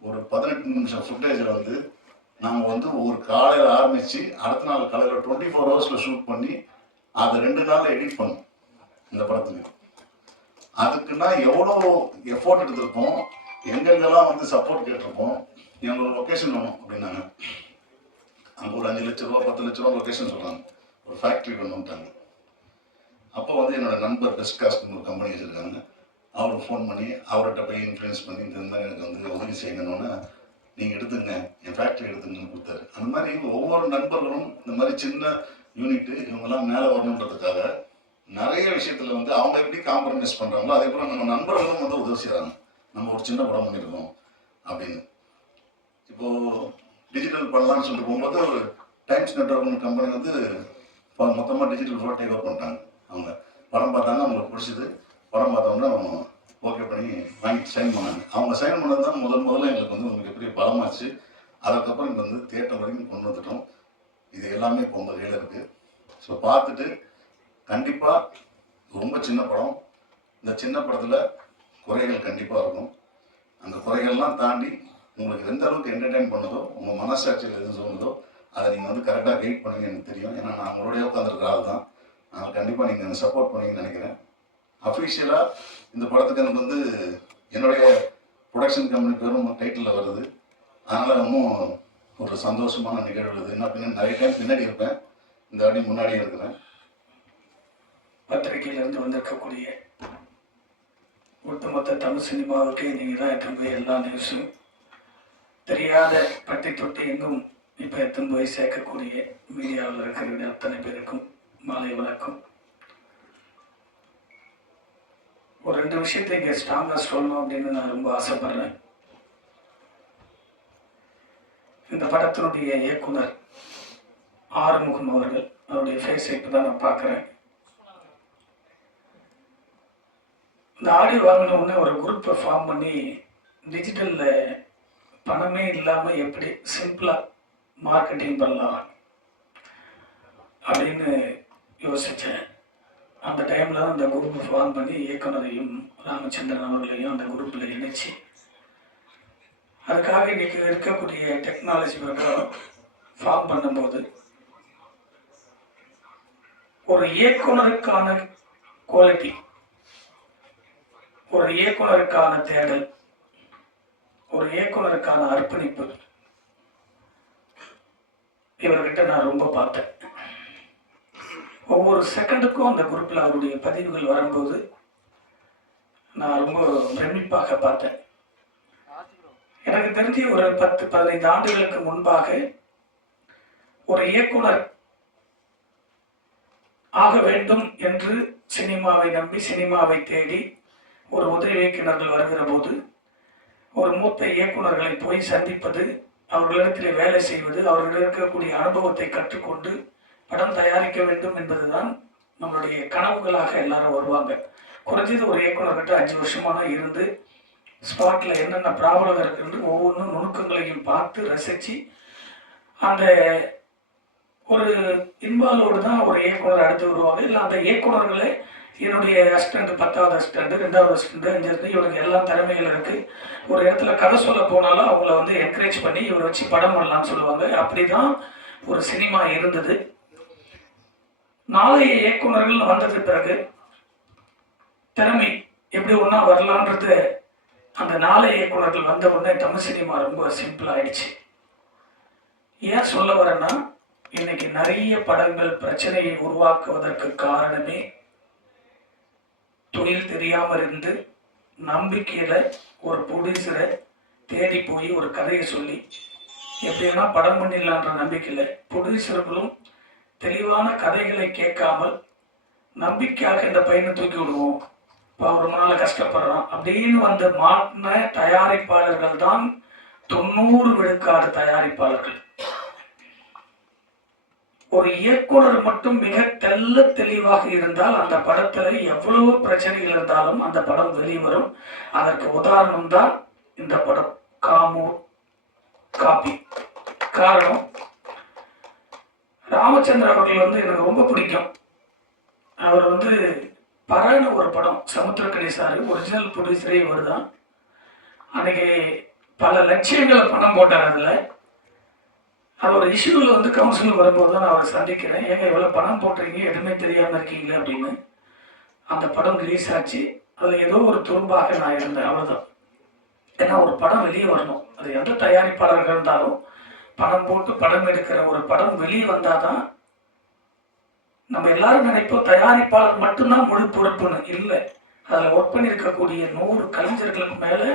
ஒரு 18 நிமிஷம் ஃபுட்டேஜில் வந்து நாங்கள் வந்து ஒரு காலையில் ஆரம்பித்து அடுத்த நாள் காலையில் 24 ஹவர்ஸில் ஷூட் பண்ணி அதை 2 நாளில் எடிட் பண்ணோம் இந்த படத்துக்கு. அதுக்குன்னா எவ்வளோ எஃபோர்ட் எடுத்திருப்போம், எங்கெங்கெல்லாம் வந்து சப்போர்ட் கேட்டிருப்போம். எங்களோட லொக்கேஷன் வேணும் அப்படின்னாங்க. அங்கே ஒரு 5 லட்ச ரூபா 10 லட்ச ரூபா லொக்கேஷன் சொல்கிறாங்க, ஒரு ஃபேக்ட்ரி வேணும்ட்டாங்க. அப்போ வந்து என்னோட நண்பர் பெஸ்ட் காஸ்ட்னு ஒரு கம்பெனி வச்சுருக்காங்க, அவருக்கு ஃபோன் பண்ணி அவர்கிட்ட போய் இன்ஃப்ளூயன்ஸ் பண்ணி இந்த மாதிரி எனக்கு வந்து உதவி செய்யணும்னு நீங்கள் எடுத்துங்க, என் ஃபேக்ட்ரி எடுத்துங்கன்னு கொடுத்தாரு. அந்த மாதிரி ஒவ்வொரு நண்பர்களும் இந்த மாதிரி சின்ன யூனிட்டு இவங்கெல்லாம் மேலே வரணுன்றதுக்காக நிறைய விஷயத்தில் வந்து அவங்க எப்படி காம்ப்ரமைஸ் பண்ணுறாங்களோ அதே போல் நம்ம நண்பர்களும் வந்து உதவி செய்கிறாங்க. நம்ம ஒரு சின்ன படம் பண்ணியிருக்கோம் அப்படின்னு. இப்போது டிஜிட்டல் பண்ணலான்னு சொல்லிட்டு போகும்போது ஒரு டைம்ஸ் நெட்வொர்க் கம்பெனி வந்து மொத்தமாக டிஜிட்டல் ஃபோட்டோ டேக் ஓவர் பண்ணிட்டாங்க. அவங்க படம் பார்த்தாங்க, அவங்களுக்கு பிடிச்சது. படம் பார்த்தோம்னா அவங்க ஓகே பண்ணி வாங்கி சைன் பண்ணாங்க. அவங்க சைன் பண்ணது தான் முதல்ல எங்களுக்கு வந்து மிகப்பெரிய பலமாச்சு. அதுக்கப்புறம் இங்கே வந்து தியேட்டர் வரைக்கும் கொண்டு வந்துட்டோம். இது எல்லாமே இப்போ உங்கள் கையில் இருக்குது. ஸோ பார்த்துட்டு கண்டிப்பாக ரொம்ப சின்ன படம், இந்த சின்ன படத்தில் குறைகள் கண்டிப்பாக இருக்கும். அந்த குறைகள்லாம் தாண்டி உங்களுக்கு எந்த அளவுக்கு என்டர்டெயின் பண்ணுதோ, உங்கள் மனசாட்சியில் எது சொல்லுதோ அதை நீங்கள் வந்து கரெக்டாக கைட் பண்ணுவீங்க எனக்கு தெரியும். ஏன்னா நான் உங்களுடைய உட்காந்துருக்கிற ஆள் தான். நான் கண்டிப்பாக நீங்கள் சப்போர்ட் பண்ணுவீங்கன்னு நினைக்கிறேன். அஃபிஷியலாக இந்த படத்துக்கு எனக்கு வந்து என்னுடைய ப்ரொடக்ஷன் கம்பெனி பேரும் டைட்டிலில் வருது. அதனால் இன்னும் ஒரு சந்தோஷமான நிகழ்வு இது. என்ன பின்னாடி நிறைய டைம் பின்னாடி இருப்பேன், இந்த வாட்டி முன்னாடியே இருக்கிறேன். பத்திரிகையிலேருந்து வந்திருக்கக்கூடிய ஒட்டுமொத்த தமிழ் சினிமாவுக்கு நீங்கள் தான் எடுத்துன்னு போய் எல்லா நியூஸும் தெரியாத பட்டி தொட்டி எங்கும் இப்போ எடுத்துன்னு போய் சேர்க்கக்கூடிய மீடியாவில் இருக்கிற அத்தனை பேருக்கும் மாலை வணக்கம். ஒரு 2 விஷயத்தை இங்கே ஸ்ட்ராங்காக சொல்லணும் அப்படின்னு நான் ரொம்ப ஆசைப்படுறேன். இந்த படத்தினுடைய இயக்குனர் ஆறுமுகம் அவர்கள், அவருடைய ஃபேஸை இப்போ தான் நான் பார்க்குறேன். இந்த ஆடியோ வாங்கின உடனே ஒரு குரூப்பை ஃபார்ம் பண்ணி டிஜிட்டலில் பணமே இல்லாமல் எப்படி சிம்பிளாக மார்க்கெட்டிங் பண்ணலாம் அப்படின்னு யோசித்தேன். அந்த டைமில் தான் அந்த குரூப்பை ஃபார்ம் பண்ணி இயக்குனரையும் ராமச்சந்திரன் அவர்களையும் அந்த குரூப்பில் இணைச்சி அதுக்காக இன்றைக்கி இருக்கக்கூடிய டெக்னாலஜி பிரகாரம் ஃபார்ம் பண்ணும்போது ஒரு இயக்குனருக்கான குவாலிட்டி, ஒரு இயக்குனருக்கான தேடல், ஒரு இயக்குனருக்கான அர்ப்பணிப்பு இவர்கிட்ட நான் ரொம்ப பார்த்தேன். ஒவ்வொரு செகண்டுக்கும் அந்த குரூப்பில் அவருடைய பதிவுகள் வரும்போது நான் ரொம்ப பிரமிப்பாக பார்த்தேன். எனக்கு தெரிஞ்சு ஒரு 10-15 ஆண்டுகளுக்கு முன்பாக ஒரு இயக்குனர் ஆக வேண்டும் என்று சினிமாவை நம்பி சினிமாவை தேடி ஒரு உதவி இயக்குனர்கள் வருகிற போது ஒரு மூத்த இயக்குனர்களை போய் சந்திப்பது, அவர்களிடத்தில் வேலை செய்வது, அவர்களிடம் இருக்கக்கூடிய அனுபவத்தை கற்றுக்கொண்டு படம் தயாரிக்க வேண்டும் என்பதுதான் நம்மளுடைய கனவுகளாக எல்லாரும் வருவாங்க. குறைஞ்சது ஒரு இயக்குனர்கிட்ட 5 வருஷமான இருந்து ஸ்பாட்டில் என்னென்ன ப்ராப்ளம் இருக்குன்னு ஒவ்வொன்றும் நுணுக்கங்களையும் பார்த்து ரசித்து அந்த ஒரு இன்வால்வோடு தான் ஒரு இயக்குனர் அடுத்து வருவாங்க. இல்லை அந்த இயக்குனர்களே என்னுடைய அசிஸ்டண்ட் 10வது அசிஸ்டண்ட் 2வது அசிஸ்டண்ட் 5வது இவருக்கு எல்லாம் திறமைகள் இருக்குது. ஒரு இடத்துல கதை சொல்ல போனாலும் அவங்கள வந்து என்கரேஜ் பண்ணி இவரை வச்சு படம் பண்ணலான்னு சொல்லுவாங்க. அப்படி தான் ஒரு சினிமா இருந்தது. நாளைய இயக்குனர்கள் வந்தது பிறகு திறமை எப்படி ஒன்றா வரலான்றது அந்த நாளைய இயக்குனர்கள் வந்த உடனே தமிழ் சினிமா ரொம்ப சிம்பிள் ஆயிடுச்சு. ஏன் சொல்ல வரேன்னா, இன்னைக்கு நிறைய படங்கள் பிரச்சனையை உருவாக்குவதற்கு காரணமே தொழில் தெரியாமல் இருந்து நம்பிக்கையில ஒரு ப்ரொடியூசரை தேடி போய் ஒரு கதையை சொல்லி எப்படின்னா படம் பண்ணிடலான்ற நம்பிக்கையில ப்ரொடியூசர்களும் தெளிவான கதைகளை கேட்காமல் நம்பிக்கையாக இந்த பையனை தூக்கி விடுவோம், இப்போ அவர் ரொம்ப நாள் கஷ்டப்படுறான் அப்படின்னு வந்து மாட்டின தயாரிப்பாளர்கள் தான் 90 விழுக்காடு தயாரிப்பாளர்கள். ஒரு இயக்குனர் மட்டும் மிக தெல்ல தெளிவாக இருந்தால் அந்த படத்துல எவ்வளவு பிரச்சனைகள் இருந்தாலும் அந்த படம் வெளிவரும். அதற்கு உதாரணம் தான் இந்த படம் காமு காப்பி. காரணம், ராமச்சந்திரன் அவர்கள் வந்து எனக்கு ரொம்ப பிடிக்கும். அவர் வந்து பரான ஒரு படம் சமுத்திரக்கணி சார் ஒரிஜினல் ப்ரொடியூசரே இவர் தான். அன்னைக்கு பல லட்சியங்களை பணம் போட்டார். அதில் அது ஒரு இஷ்யூவில் வந்து கவுன்சிலுக்கு வரும்போது தான் நான் அவரை சந்திக்கிறேன். ஏங்க இவ்வளோ பணம் போட்டுறீங்க, எதுவுமே தெரியாமல் இருக்கீங்களே அப்படின்னு. அந்த படம் ரிலீஸ் ஆச்சு. அதில் ஏதோ ஒரு துரும்பாக நான் இருந்தேன், அவ்வளோதான். ஏன்னா ஒரு படம் வெளியே வரணும், அது எந்த தயாரிப்பாளர்கள் இருந்தாலும் பணம் போட்டு படம் எடுக்கிற ஒரு படம் வெளியே வந்தால் தான் நம்ம எல்லாரும் நினைப்போம் தயாரிப்பாளர் மட்டும்தான் முழு பொறுப்புன்னு. இல்லை, அதில் ஒர்க் பண்ணியிருக்கக்கூடிய 100 கலைஞர்களுக்கு மேலே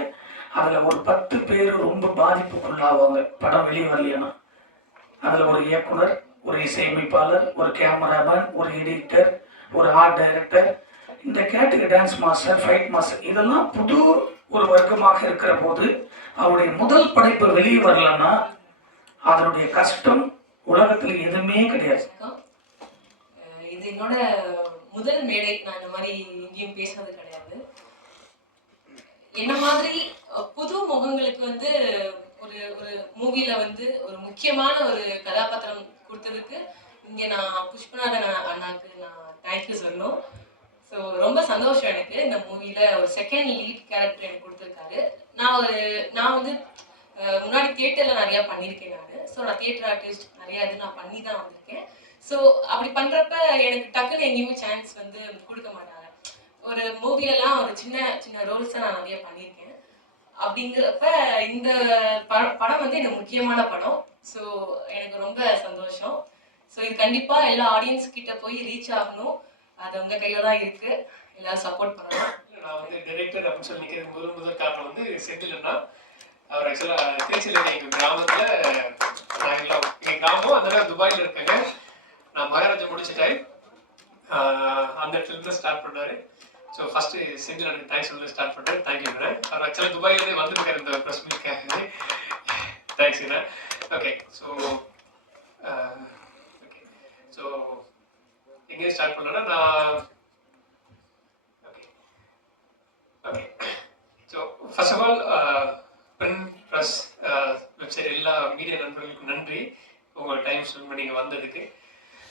அதில் ஒரு 10 பேர் ரொம்ப பாதிப்புக்குள்ளாவாங்க படம் வெளியே வரலையானா. அதில் ஒரு இயக்குனர், ஒரு இசையமைப்பாளர், ஒரு கேமராமேன், ஒரு எடிட்டர், ஒரு ஆர்ட் டைரக்டர், இந்த கேட்டுக்கு டான்ஸ் மாஸ்டர், ஃபைட் மாஸ்டர், இதெல்லாம் புது ஒரு வர்க்கமாக இருக்கிற போது அவருடைய முதல் படைப்பு வெளியே வரலன்னா அதனுடைய கஷ்டம் உலகத்தில் எதுவுமே கிடையாது. இது என்னோட முதல் மேடை. நான் இந்த மாதிரி எங்கேயும் பேசுறது கிடையாது. என்ன மாதிரி புது முகங்களுக்கு வந்து ஒரு ஒரு மூவில வந்து ஒரு முக்கியமான ஒரு கதாபாத்திரம் கொடுத்ததுக்கு இங்க நான் புஷ்பநாதன் அண்ணாக்கு நான் தேங்க்யூ சொல்லணும். ஸோ ரொம்ப சந்தோஷம் எனக்கு. இந்த மூவில ஒரு செகண்ட் லீட் கேரக்டர் எனக்கு கொடுத்துருக்காரு. நான் வந்து முன்னாடி தியேட்டர்ல நிறைய பண்ணியிருக்கேன் நான். ஸோ நான் தியேட்டர் ஆர்டிஸ்ட் நிறைய இது நான் பண்ணி தான் வந்திருக்கேன். ஸோ அப்படி பண்றப்ப எனக்கு டக்குன்னு எங்கேயுமே சான்ஸ் வந்து கொடுக்க மாட்டாங்க. ஒரு மூவிலலாம் ஒரு சின்ன சின்ன ரோல்ஸை நான் நிறைய பண்ணியிருக்கேன். அப்படிங்கிறப்ப இந்த படம் வந்து எனக்கு முக்கியமான படம். ஸோ எனக்கு ரொம்ப சந்தோஷம். ஸோ இது கண்டிப்பா எல்லா ஆடியன்ஸ் கிட்ட போய் ரீச் ஆகணும். அது உங்க கையில தான் இருக்கு. எல்லாரும் சப்போர்ட் பண்ணணும். நான் வந்து டைரக்டர் அப்படின்னு சொல்லி நிற்கிறது முதல் காரணம் வந்து செந்தில்னா, அவர் ஆக்சுவலாக திருச்சியில் எங்கள் கிராமத்தில் நாங்களாம் எங்கள் கிராமம் அந்த துபாயில் இருக்காங்க. நான் மகாராஜா முடிச்சிட்டேன். அந்த இடத்துல இருந்து ஸ்டார்ட் பண்ணாரு. ஸோ ஃபர்ஸ்ட் செந்தில் எனக்கு தேங்க்ஸ் சொல்லி ஸ்டார்ட் பண்ணேன். Thank you madam. அவர் ஆக்சுவலாக துபாயிலேருந்து வந்துருக்காரு இந்த ப்ரெஸ் மீட்காக. தேங்க்ஸ் என்ன. ஓகே ஸோ ஓகே ஸோ எங்கேயும் ஸ்டார்ட் பண்ணேன்னா நான் okay so first of all print press website எல்லா மீடியா நண்பர்களுக்கும் நன்றி உங்கள் டைம் ஸ்பெண்ட் பண்ணி இங்கே வந்ததுக்கு.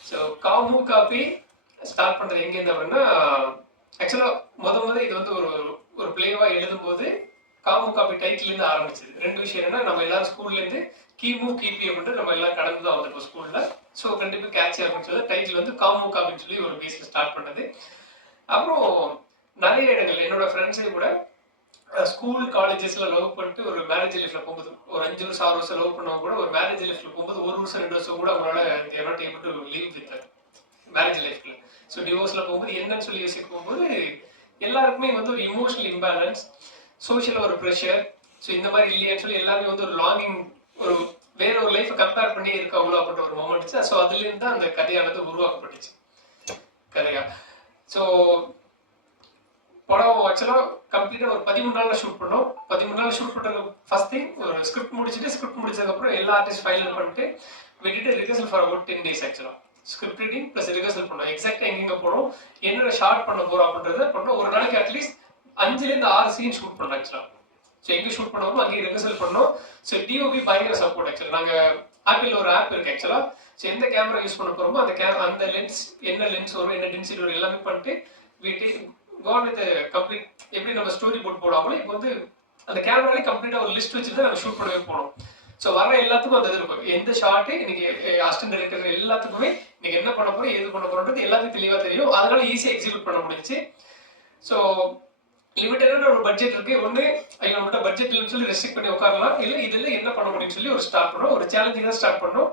ஸோ காமு காப்பி ஸ்டார்ட் பண்ணுறது எங்கேருந்து அப்படின்னா, ஆக்சுவலாக முதல்ல இது வந்து ஒரு பிளேவாக எழுதும்போது காமு காப்பி டைட்டிலேருந்து ஆரம்பிச்சது. ரெண்டு விஷயம் என்னன்னா, நம்ம எல்லாரும் ஸ்கூல்லேருந்து கிமு கிபி அப்படின்ட்டு நம்ம எல்லாம் கடந்து தான் வந்துருக்கோம் ஸ்கூலில். ஸோ கண்டிப்பாக கேட்சி அப்படின்னு சொல்லி டைட்டில் வந்து காமு காப்பின்னு சொல்லி ஒரு பேஸில் ஸ்டார்ட் பண்ணது. அப்புறம் நிறைய இடங்கள் என்னோட ஃப்ரெண்ட்ஸே கூட ஸ்கூல் காலேஜஸ்ல லவ் பண்ணிட்டு ஒரு மேரேஜ் லைஃப்ல போகும்போது, ஒரு 5 வருஷம் 6 வருஷம் லவ் பண்ணவங்க கூட ஒரு மேரேஜ் லைஃப்ல போகும்போது 1 வருஷம் 2 வருஷம் கூட அவங்களால லீவ் வித் மேரேஜ் லைஃப்ல. ஸோ டிவோர்ஸ்ல போகும்போது என்னன்னு சொல்லி யோசிக்க போகும்போது எல்லாருக்குமே வந்து ஒரு இமோஷனல் இம்பேலன்ஸ், சோஷியல் ஒரு ப்ரெஷர், ஸோ இந்த மாதிரி இல்லையான்னு சொல்லி எல்லாமே வந்து ஒரு லாங்கிங், ஒரு வேற ஒரு லைஃப்பை கம்பேர் பண்ணி இருக்க அவ்வளோ அப்படின்ற ஒரு மொமெண்ட்ஸ். ஸோ அதுலேருந்து தான் அந்த கதையானது உருவாக்கப்பட்டுச்சு கதையா. ஸோ படம் ஆக்சுவலாக கம்ப்ளீட்டாக ஒரு 13 நாளில் ஷூட் பண்ணோம். 13 நாள் ஷூட் பண்ணுறது ஃபர்ஸ்ட் திங், ஒரு ஸ்கிரிப்ட் முடிச்சதுக்கப்புறம் எல்லா ஆர்டிஸ்ட் ஃபைனல் பண்ணிட்டு விட்டுட்டு ரிஹர்சல் ஃபார் அபவுட் 10 days ஆக்சுவலாக ஸ்கிரிப்ட் ரீடிங் ப்ளஸ் ரிஹர்சல் பண்ணோம். எக்ஸாக்டாக எங்கெங்கே போகிறோம், என்னென்ன ஷார்ட் பண்ண போகிறோம் அப்படின்றத பண்ணோம். ஒரு நாளைக்கு அட்லீஸ்ட் 5லேருந்து 6 சீன் ஷூட் பண்ணோம் ஆக்சுவலாக. ஸோ எங்கே ஷூட் பண்ணோமோ அங்கே ரிஹர்சல் பண்ணோம். ஸோ டிஓபி பயங்கர சப்போர்ட் ஆக்சுவலாக. நாங்கள் ஆப்பிள் ஒரு ஆப் இருக்குது ஆக்சுவலாக. ஸோ எந்த கேமரா யூஸ் பண்ண போகிறோமோ அந்த லென்ஸ், என்ன லென்ஸ் வரும், என்ன டென்சிட்டி வரும் எல்லாமே பண்ணிட்டு வீட்டு கோன் வித் கம்ப்ளீட். எப்படி நம்ம ஸ்டோரி போர்ட் போடாமலும் இப்போ வந்து அந்த கேமராலே கம்ப்ளீட்டாக ஒரு லிஸ்ட் வச்சுட்டு தான் நாங்கள் ஷூட் பண்ணவே போனோம். ஸோ வர எல்லாத்துக்கும் அந்த இது இருக்கும். எந்த ஷார்ட்டு இன்னைக்கு அசிஸ்டன்ட் டைரக்டர் எல்லாத்துக்குமே இன்னைக்கு என்ன பண்ண போகிறோம், ஏது பண்ண போகிறோன்றது எல்லாத்துக்கும் தெளிவாக தெரியும். அதனால ஈஸியாக எக்ஸிக்யூட் பண்ண முடிஞ்சிச்சு. ஸோ லிமிட்டடான ஒரு பட்ஜெட் இருக்கு. ஒன்று ஐயோ நம்மகிட்ட பட்ஜெட் இல்லைன்னு சொல்லி ரெஸ்ட்ரிக்ட் பண்ணி உட்காரலாம், இல்லை இதில் என்ன பண்ண முடியும்னு சொல்லி ஒரு ஸ்டார்ட் பண்ணோம். ஒரு சேலஞ்சிங் தான் ஸ்டார்ட் பண்ணோம்.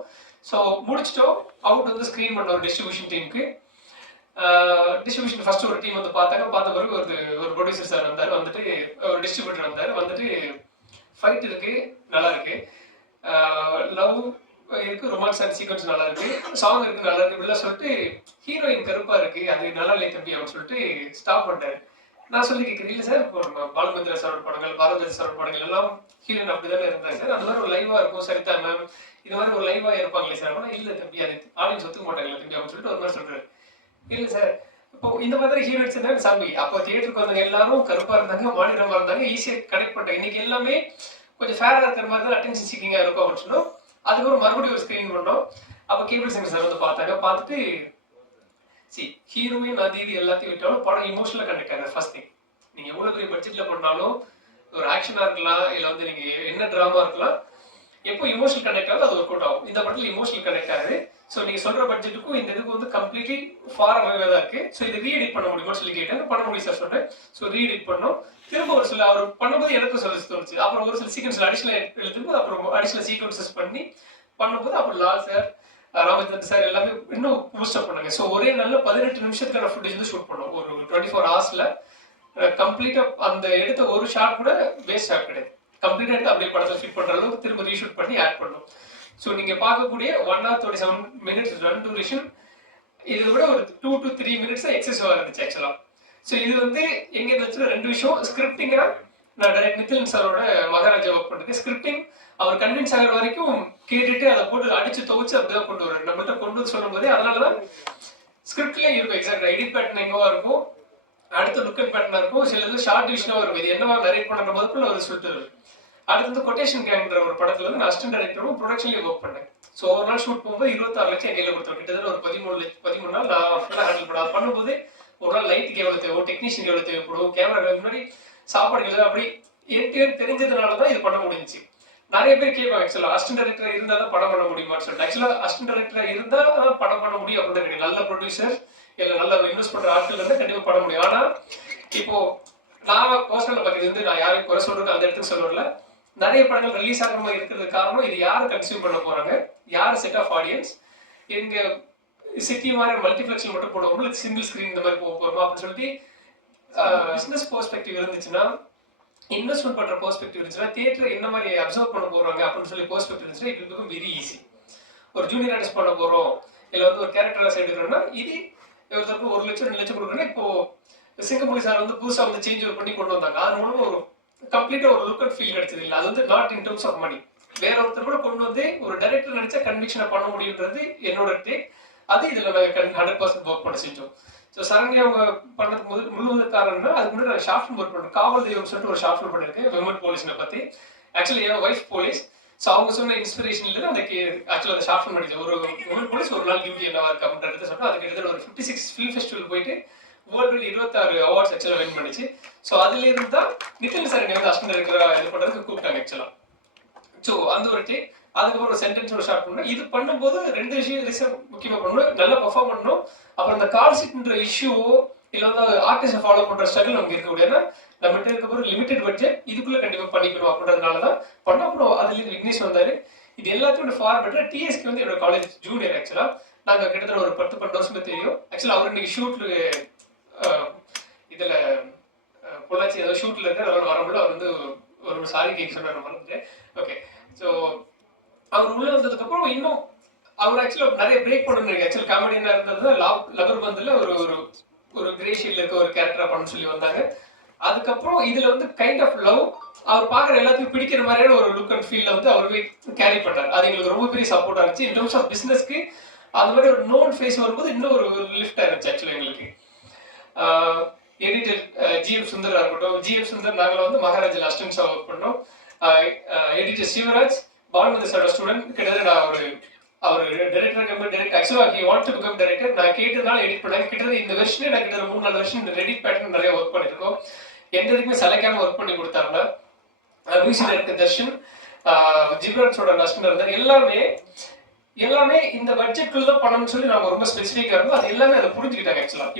ஸோ முடிச்சிட்டோம். அவுட் வந்து ஸ்க்ரீன் பண்ண ஒரு டிஸ்ட்ரிபியூஷன் டீமுக்கு. டிஸ்ட்ரிபியூஷன் ஃபர்ஸ்ட் ஒரு டீம் வந்து பார்த்த பிறகு ஒரு ப்ரொடியூசர் சார் வந்தார். வந்துட்டு ஒரு டிஸ்ட்ரிபியூட்டர் வந்தார். வந்துட்டு ஃபைட் இருக்கு, நல்லா இருக்கு, லவ் இருக்கு, ரொமான்ஸ் அண்ட் சீக்வன்ஸ் நல்லா இருக்கு, சாங் இருக்கு, நல்லா இருக்கு இப்படிலாம் சொல்லிட்டு ஹீரோயின் கருப்பா இருக்கு, அது நல்லா இல்லை தம்பி அப்படின்னு சொல்லிட்டு ஸ்டாப் பண்ணிட்டாரு. நான் சொல்லி கேட்குறேன், இல்லை சார் இப்போ நம்ம பாலுமந்திரா சாரோட படங்கள், பாரதி சாரோட படங்கள் எல்லாம் ஹீரோயின் அப்படிதானே இருந்தாங்க சார், அந்த மாதிரி ஒரு லைவா இருக்கும் சரிதா மேம், இது மாதிரி ஒரு லைவா இருப்பாங்களே சார் அப்படின்னா, இல்லை தம்பி அது ஆடியன்ஸ் ஒத்துக்க மாட்டாங்களே தம்பி அப்படின்னு சொல்லிட்டு ஒரு மாதிரி சொல்றாரு. இல்லை சார் இப்போ இந்த மாதிரி ஹீரோயின்ஸ் இருந்தாங்க சாமி, அப்போ தியேட்டருக்கு வந்தவங்க எல்லாரும் கருப்பா இருந்தாங்க, மாநிலமா இருந்தாங்க, ஈஸியாக கனெக்ட் பண்ணிட்டாங்க. இன்னைக்கு எல்லாமே கொஞ்சம் ஃபேரா இருக்கிற மாதிரி தான் அட்டென்ஷன் சீக்கிங்கா இருக்கும் அப்படின்னு சொன்னோம். அதுக்கப்புறம் மறுபடியும் ஒரு ஸ்கிரீன் பண்ணோம். அப்போ கேபிள் சிங்கர் சார் வந்து பார்த்தாங்க. பார்த்துட்டு ஹீரோயின் அது இது எல்லாத்தையும் விட்டாலும் படம் இமோஷனலா கனெக்ட் ஆகுது. ஃபர்ஸ்ட் திங், நீங்க எவ்வளவு பெரிய பட்ஜெட்ல பண்ணாலும் ஒரு ஆக்ஷனா இருக்கலாம், இல்லை வந்து நீங்க என்ன டிராமா இருக்கலாம், எப்போ இமோஷனல் கனெக்ட் ஆகுது அது ஒர்க் அவுட் ஆகும். இந்த படத்துல இமோஷனல் கனெக்ட் ஆகுது. ஸோ நீங்க சொல்ற பட்ஜெட்டுக்கும் இந்த இதுக்கு வந்து கம்ப்ளீட்லி ஃபார் அவே தான் இருக்கு. ஸோ இதை ரீஎடிட் பண்ண முடியுமான்னு சொல்லி கேட்டேன். பண்ண முடியும் சார் சொன்னேன். ஸோ ரீஎடிட் பண்ணோம். திரும்ப ஒரு சில அவர் பண்ணும்போது எனக்கு சொல்ல தோணுச்சு. அப்புறம் ஒரு சில சீக்வன்ஸ் அடிஷனல் எழுதும்போது அப்புறம் அடிஷனல் சீக்வன்சஸ் பண்ணி பண்ணும்போது அப்புறம் லால் சார், ராமச்சந்திரன் சார் எல்லாமே இன்னும் பூஸ்டப் பண்ணாங்க. ஸோ ஒரே நாள்ல 18 நிமிஷத்துக்கான ஃபுட்டேஜ் வந்து ஷூட் பண்ணோம். ஒரு 24 ஹவர்ஸ்ல கம்ப்ளீட்டா அந்த எடுத்த ஒரு ஷாட் கூட வேஸ்ட் ஆக கிடையாது. கம்ப்ளீட்டா எடுத்து அப்படியே படத்தை ஃபிட் பண்ற அளவுக்கு திரும்ப ரீஷூட் பண்ணி ஆட் பண்ணோம். ஸோ நீங்க பார்க்கக்கூடிய 1 hour 37 minutes ரன் டூரேஷன், இது விட ஒரு 2 to 3 minutes எக்ஸசிவா இருந்துச்சு ஆக்சுவலா. ஸோ இது வந்து எங்க இருந்துச்சுன்னா ரெண்டு விஷயம். ஸ்கிரிப்டிங்கா நான் டைரக்ட் நிதின் சாரோட மகாராஜா ஒர்க் பண்ணுறது. ஸ்கிரிப்டிங் அவர் கன்வின்ஸ் ஆகிற வரைக்கும் கேட்டுட்டு அதை போட்டு அடிச்சு துவச்சு அப்படிதான் கொண்டு வர்றாரு. நம்மகிட்ட கொண்டு வந்து சொல்லும் போதே அதனாலதான் ஸ்கிரிப்ட்லேயே இருக்கும். எக்ஸாக்ட் எடிட் பேட்டர்ன் எங்கவா இருக்கும், அடுத்த லுக் அண்ட் பேட்டர்னா இருக்கும், சில இது ஷார்ட் டிவிஷனாக இருக்கும். இது என்னவா நரேட் பண்ணுற போதுக்குள்ள அவர் சொல்லிட்டு அடுத்தது கொட்டேஷன் கேங்ன்ற ஒரு படத்துல வந்து நான் அசிஸ்டன்ட் டைரக்டரும் ப்ரொடக்ஷன்லேயே ஒர்க் பண்ணேன். ஸோ ஒரு நாள் ஷூட் போகும்போது 26 லட்சம் என் கையில் கொடுத்தோம். கிட்டத்தட்ட ஒரு 13 நாள் நான் ஃபுல்லாக ஹேண்டில் பண்ண. அது பண்ணும்போது ஒரு நாள் லைட்டுக்கு எவ்வளோ தேவை, டெக்னீஷியன் எவ்வளோ தேவைப்படும், கேமரா முன்னாடி சாப்பாடு எவ்வளோ, அப்படி எனக்கு தெரிஞ்சதுனால தான் இது பண்ண முடிஞ்சிச்சு. நிறைய பேர் கேட்பாங்க ஆக்சுவலாக அசிஸ்டன்ட் டைரக்டர் இருந்தால் தான் படம் பண்ண முடியுமான்னு சொல்லிட்டு. ஆக்சுவலாக அசிஸ்டன்ட் டைரக்டர் இருந்தால் தான் படம் பண்ண முடியும் அப்படின்னு கிடையாது. நல்ல ப்ரொடியூசர் இல்லை நல்ல இன்வெஸ்ட் பண்ணுற ஆட்கள் இருந்தால் கண்டிப்பாக பண்ண முடியும். ஆனால் இப்போ நான் பர்சனல் பத்தி வந்து நான் யாரையும் குறை சொல்றது அந்த இடத்துக்கு சொல்லல. நிறைய படங்கள் ரிலீஸ் ஆகிற மாதிரி இருக்கிறதுக்கு காரணம் இது யாரு கன்சியூம் பண்ண போறாங்க, யார் செட் ஆஃப் ஆடியன்ஸ், எங்க சிட்டி மாதிரி மல்டிபிளெக்ஸ்ல மட்டும் போடுவோம், இல்லை சிங்கிள் ஸ்கிரீன் இந்த மாதிரி போக போறோம் அப்படின்னு சொல்லிட்டு பிசினஸ் பெர்ஸ்பெக்டிவ் இருந்துச்சுன்னா, இன்வெஸ்ட்மெண்ட் பண்ற பெர்ஸ்பெக்டிவ் இருந்துச்சுன்னா, தியேட்டர் என்ன மாதிரி அப்சர்வ் பண்ண போறாங்க அப்படின்னு சொல்லி பெர்ஸ்பெக்டிவ் இருந்துச்சுன்னா, இட் வில் வெரி ஈஸி. ஒரு ஜூனியர் ஆர்டிஸ்ட் பண்ண போறோம், இல்லை வந்து ஒரு கேரக்டரா எடுக்கிறோம்னா, இது ஒருத்தருக்கு 1 லட்சம் 2 லட்சம் கொடுக்குறேன்னா, இப்போ சிங்கப்பூர் சார் வந்து புதுசா வந்து சேஞ்ச் ஓவர் பண்ணி கொண்டு வந்தாங்க. அது மூலமா ஒரு கம்ப்ளீட்டா ஒரு லுக் அண்ட் ஃபீல் கிடைச்சது இல்லை. அது வந்து not in terms of money. வேற ஒருத்தர் கூட கொண்டு வந்து ஒரு டைரக்டர் நினைச்சா கன்விக்ஷனை பண்ண முடியுன்றது என்னோட டேக். அது இதுல நாங்கள் 100% ஒர்க் பண்ண செஞ்சோம். ஸோ சரண்யா அவங்க பண்ணதுக்கு முழுவதும் காரணம்னா, அதுக்கு முன்னாடி நான் ஷார்ட் ஃபிலிம் ஒர்க் பண்ணுறேன். காவல் தெய்வம் சொல்லிட்டு ஒரு ஷார்ட் ஃபிலிம் பண்ணியிருக்கேன், விமன் போலீஸ்னை பத்தி. ஆக்சுவலி என் ஒய்ஃப் போலீஸ். ஸோ அவங்க சொன்ன இன்ஸ்பிரேஷன்ல அந்த ஆக்சுவலாக அந்த ஷார்ட் ஃபிலிம் பண்ணிச்சு. ஒரு விமன் போலீஸ் ஒரு நாள் டியூட்டி என்னவா இருக்கு அப்படின்றத சொல்லிட்டு அது கிட்டத்தட்ட ஒரு 56 ஃபிலிம் ஃபெஸ்டிவல் போயிட்டு வேர்ல்டு 26 அவார்ட்ஸ் ஆக்சுவலாக வின் பண்ணிச்சு. ஸோ அதுல இருந்து தான் நிதின் சார் வந்து அஸ்டன்ட் இருக்கிற இது பண்ணுறதுக்கு கூப்பிட்டாங்க ஆக்சுவலாக. ஸோ அந்த ஒரு டே அதுக்கப்புறம் ஒரு சென்டென்ஸ் ஒரு ஷார்ட் பண்ணணும். இது பண்ணும்போது 2 விஷயம் முக்கியமாக பண்ணணும், நல்லா பெர்ஃபார்ம் பண்ணணும். அப்புறம் அந்த கால் ஷீட்ன்ற இஷ்யூவோ இல்லை வந்து ஆர்டிஸ்டை ஃபாலோ பண்ணுற ஸ்ட்ரகிள் நமக்கு இருக்க முடியாது. நம்மகிட்ட இருக்க லிமிடெட் பட்ஜெட் இதுக்குள்ள கண்டிப்பாக பண்ணிக்கணும் அப்படின்றதுனால தான் பண்ணோம். அப்புறம் அதுலேருந்து விக்னேஷ் வந்தாரு. இது எல்லாத்தையும் ஃபார்மேட்டில் டிஎஸ்கே வந்து என்னோட காலேஜ் ஜூனியர். ஆக்சுவலாக நாங்கள் கிட்டத்தட்ட ஒரு 10-12 வருஷமே தெரியும். ஆக்சுவலாக அவர் இன்னைக்கு ஷூட்ல இதில் பொள்ளாச்சி ஏதோ ஷூட்டில் இருக்க அவர் வரமுடியல. அவர் வந்து ஒரு சாரி கேட்க சொன்னார், மறந்துட்டு. ஓகே, ஸோ அவர் உள்ள வந்ததுக்கப்புறம் இன்னும் அவர் ஆக்சுவலாக நிறைய பிரேக் பண்ணணும். ஆக்சுவல் காமெடியனாக இருந்தது லவர் பந்தில் ஒரு ஒரு கிரே ஷீட்ல இருக்க ஒரு கேரக்டரா பண்ண சொல்லி வந்தாங்க. அதுக்கப்புறம் இதுல வந்து கைண்ட் ஆஃப் லவ் அவர் பார்க்குற எல்லாத்துக்கும் பிடிக்கிற மாதிரியான ஒரு லுக் அண்ட் ஃபீல்ல வந்து அவருமே கேரி பண்றாரு. அது எங்களுக்கு ரொம்ப பெரிய சப்போர்ட்டா இருந்துச்சு. இன் டர்ம்ஸ் ஆஃப் பிசினஸ்க்கு அந்த மாதிரி ஒரு நோன் ஃபேஸ் வரும்போது இன்னும் ஒரு லிஃப்டா இருந்துச்சு ஆக்சுவலா எங்களுக்கு. எடிட்டர் ஜிஎஃப் சுந்தரா இருக்கட்டும், ஜிஎஃப் சுந்தர் நாங்கள் வந்து மகாராஜா அசிஸ்டன்ஸா ஒர்க் பண்ணோம். எடிட்டர் சிவராஜ் பானுமதி சாரோட ஸ்டூடெண்ட். கிட்டத்தட்ட நான் அவர் டைரக்டர் டைரக்டர் ஆக்சுவலாக he want to become director. நான் கேட்டதுனால எடிட் பண்ணேன். கிட்டத்தட்ட இந்த வருஷமே நான் கிட்ட 3-4 வருஷம் இந்த ரெடிட் பேட்டர்ன் நிறைய ஒர்க் பண்ணியிருக்கோம். எந்த இதுக்குமே சலைக்காம ஒர்க் பண்ணி கொடுத்தாங்க. மியூசிக் டைரக்டர் தர்ஷன், ஜிப்ரான்ஸோட அசிஸ்டன்ட் இருந்தார். எல்லாமே இந்த பட்ஜெட்குள்ள தான் பண்ணணும்னு சொல்லி நாங்கள் ரொம்ப ஸ்பெசிஃபிக்காக இருந்தோம். அது எல்லாமே அதை புரிஞ்சுக்கிட்டாங்க ஆக்சுவலாக.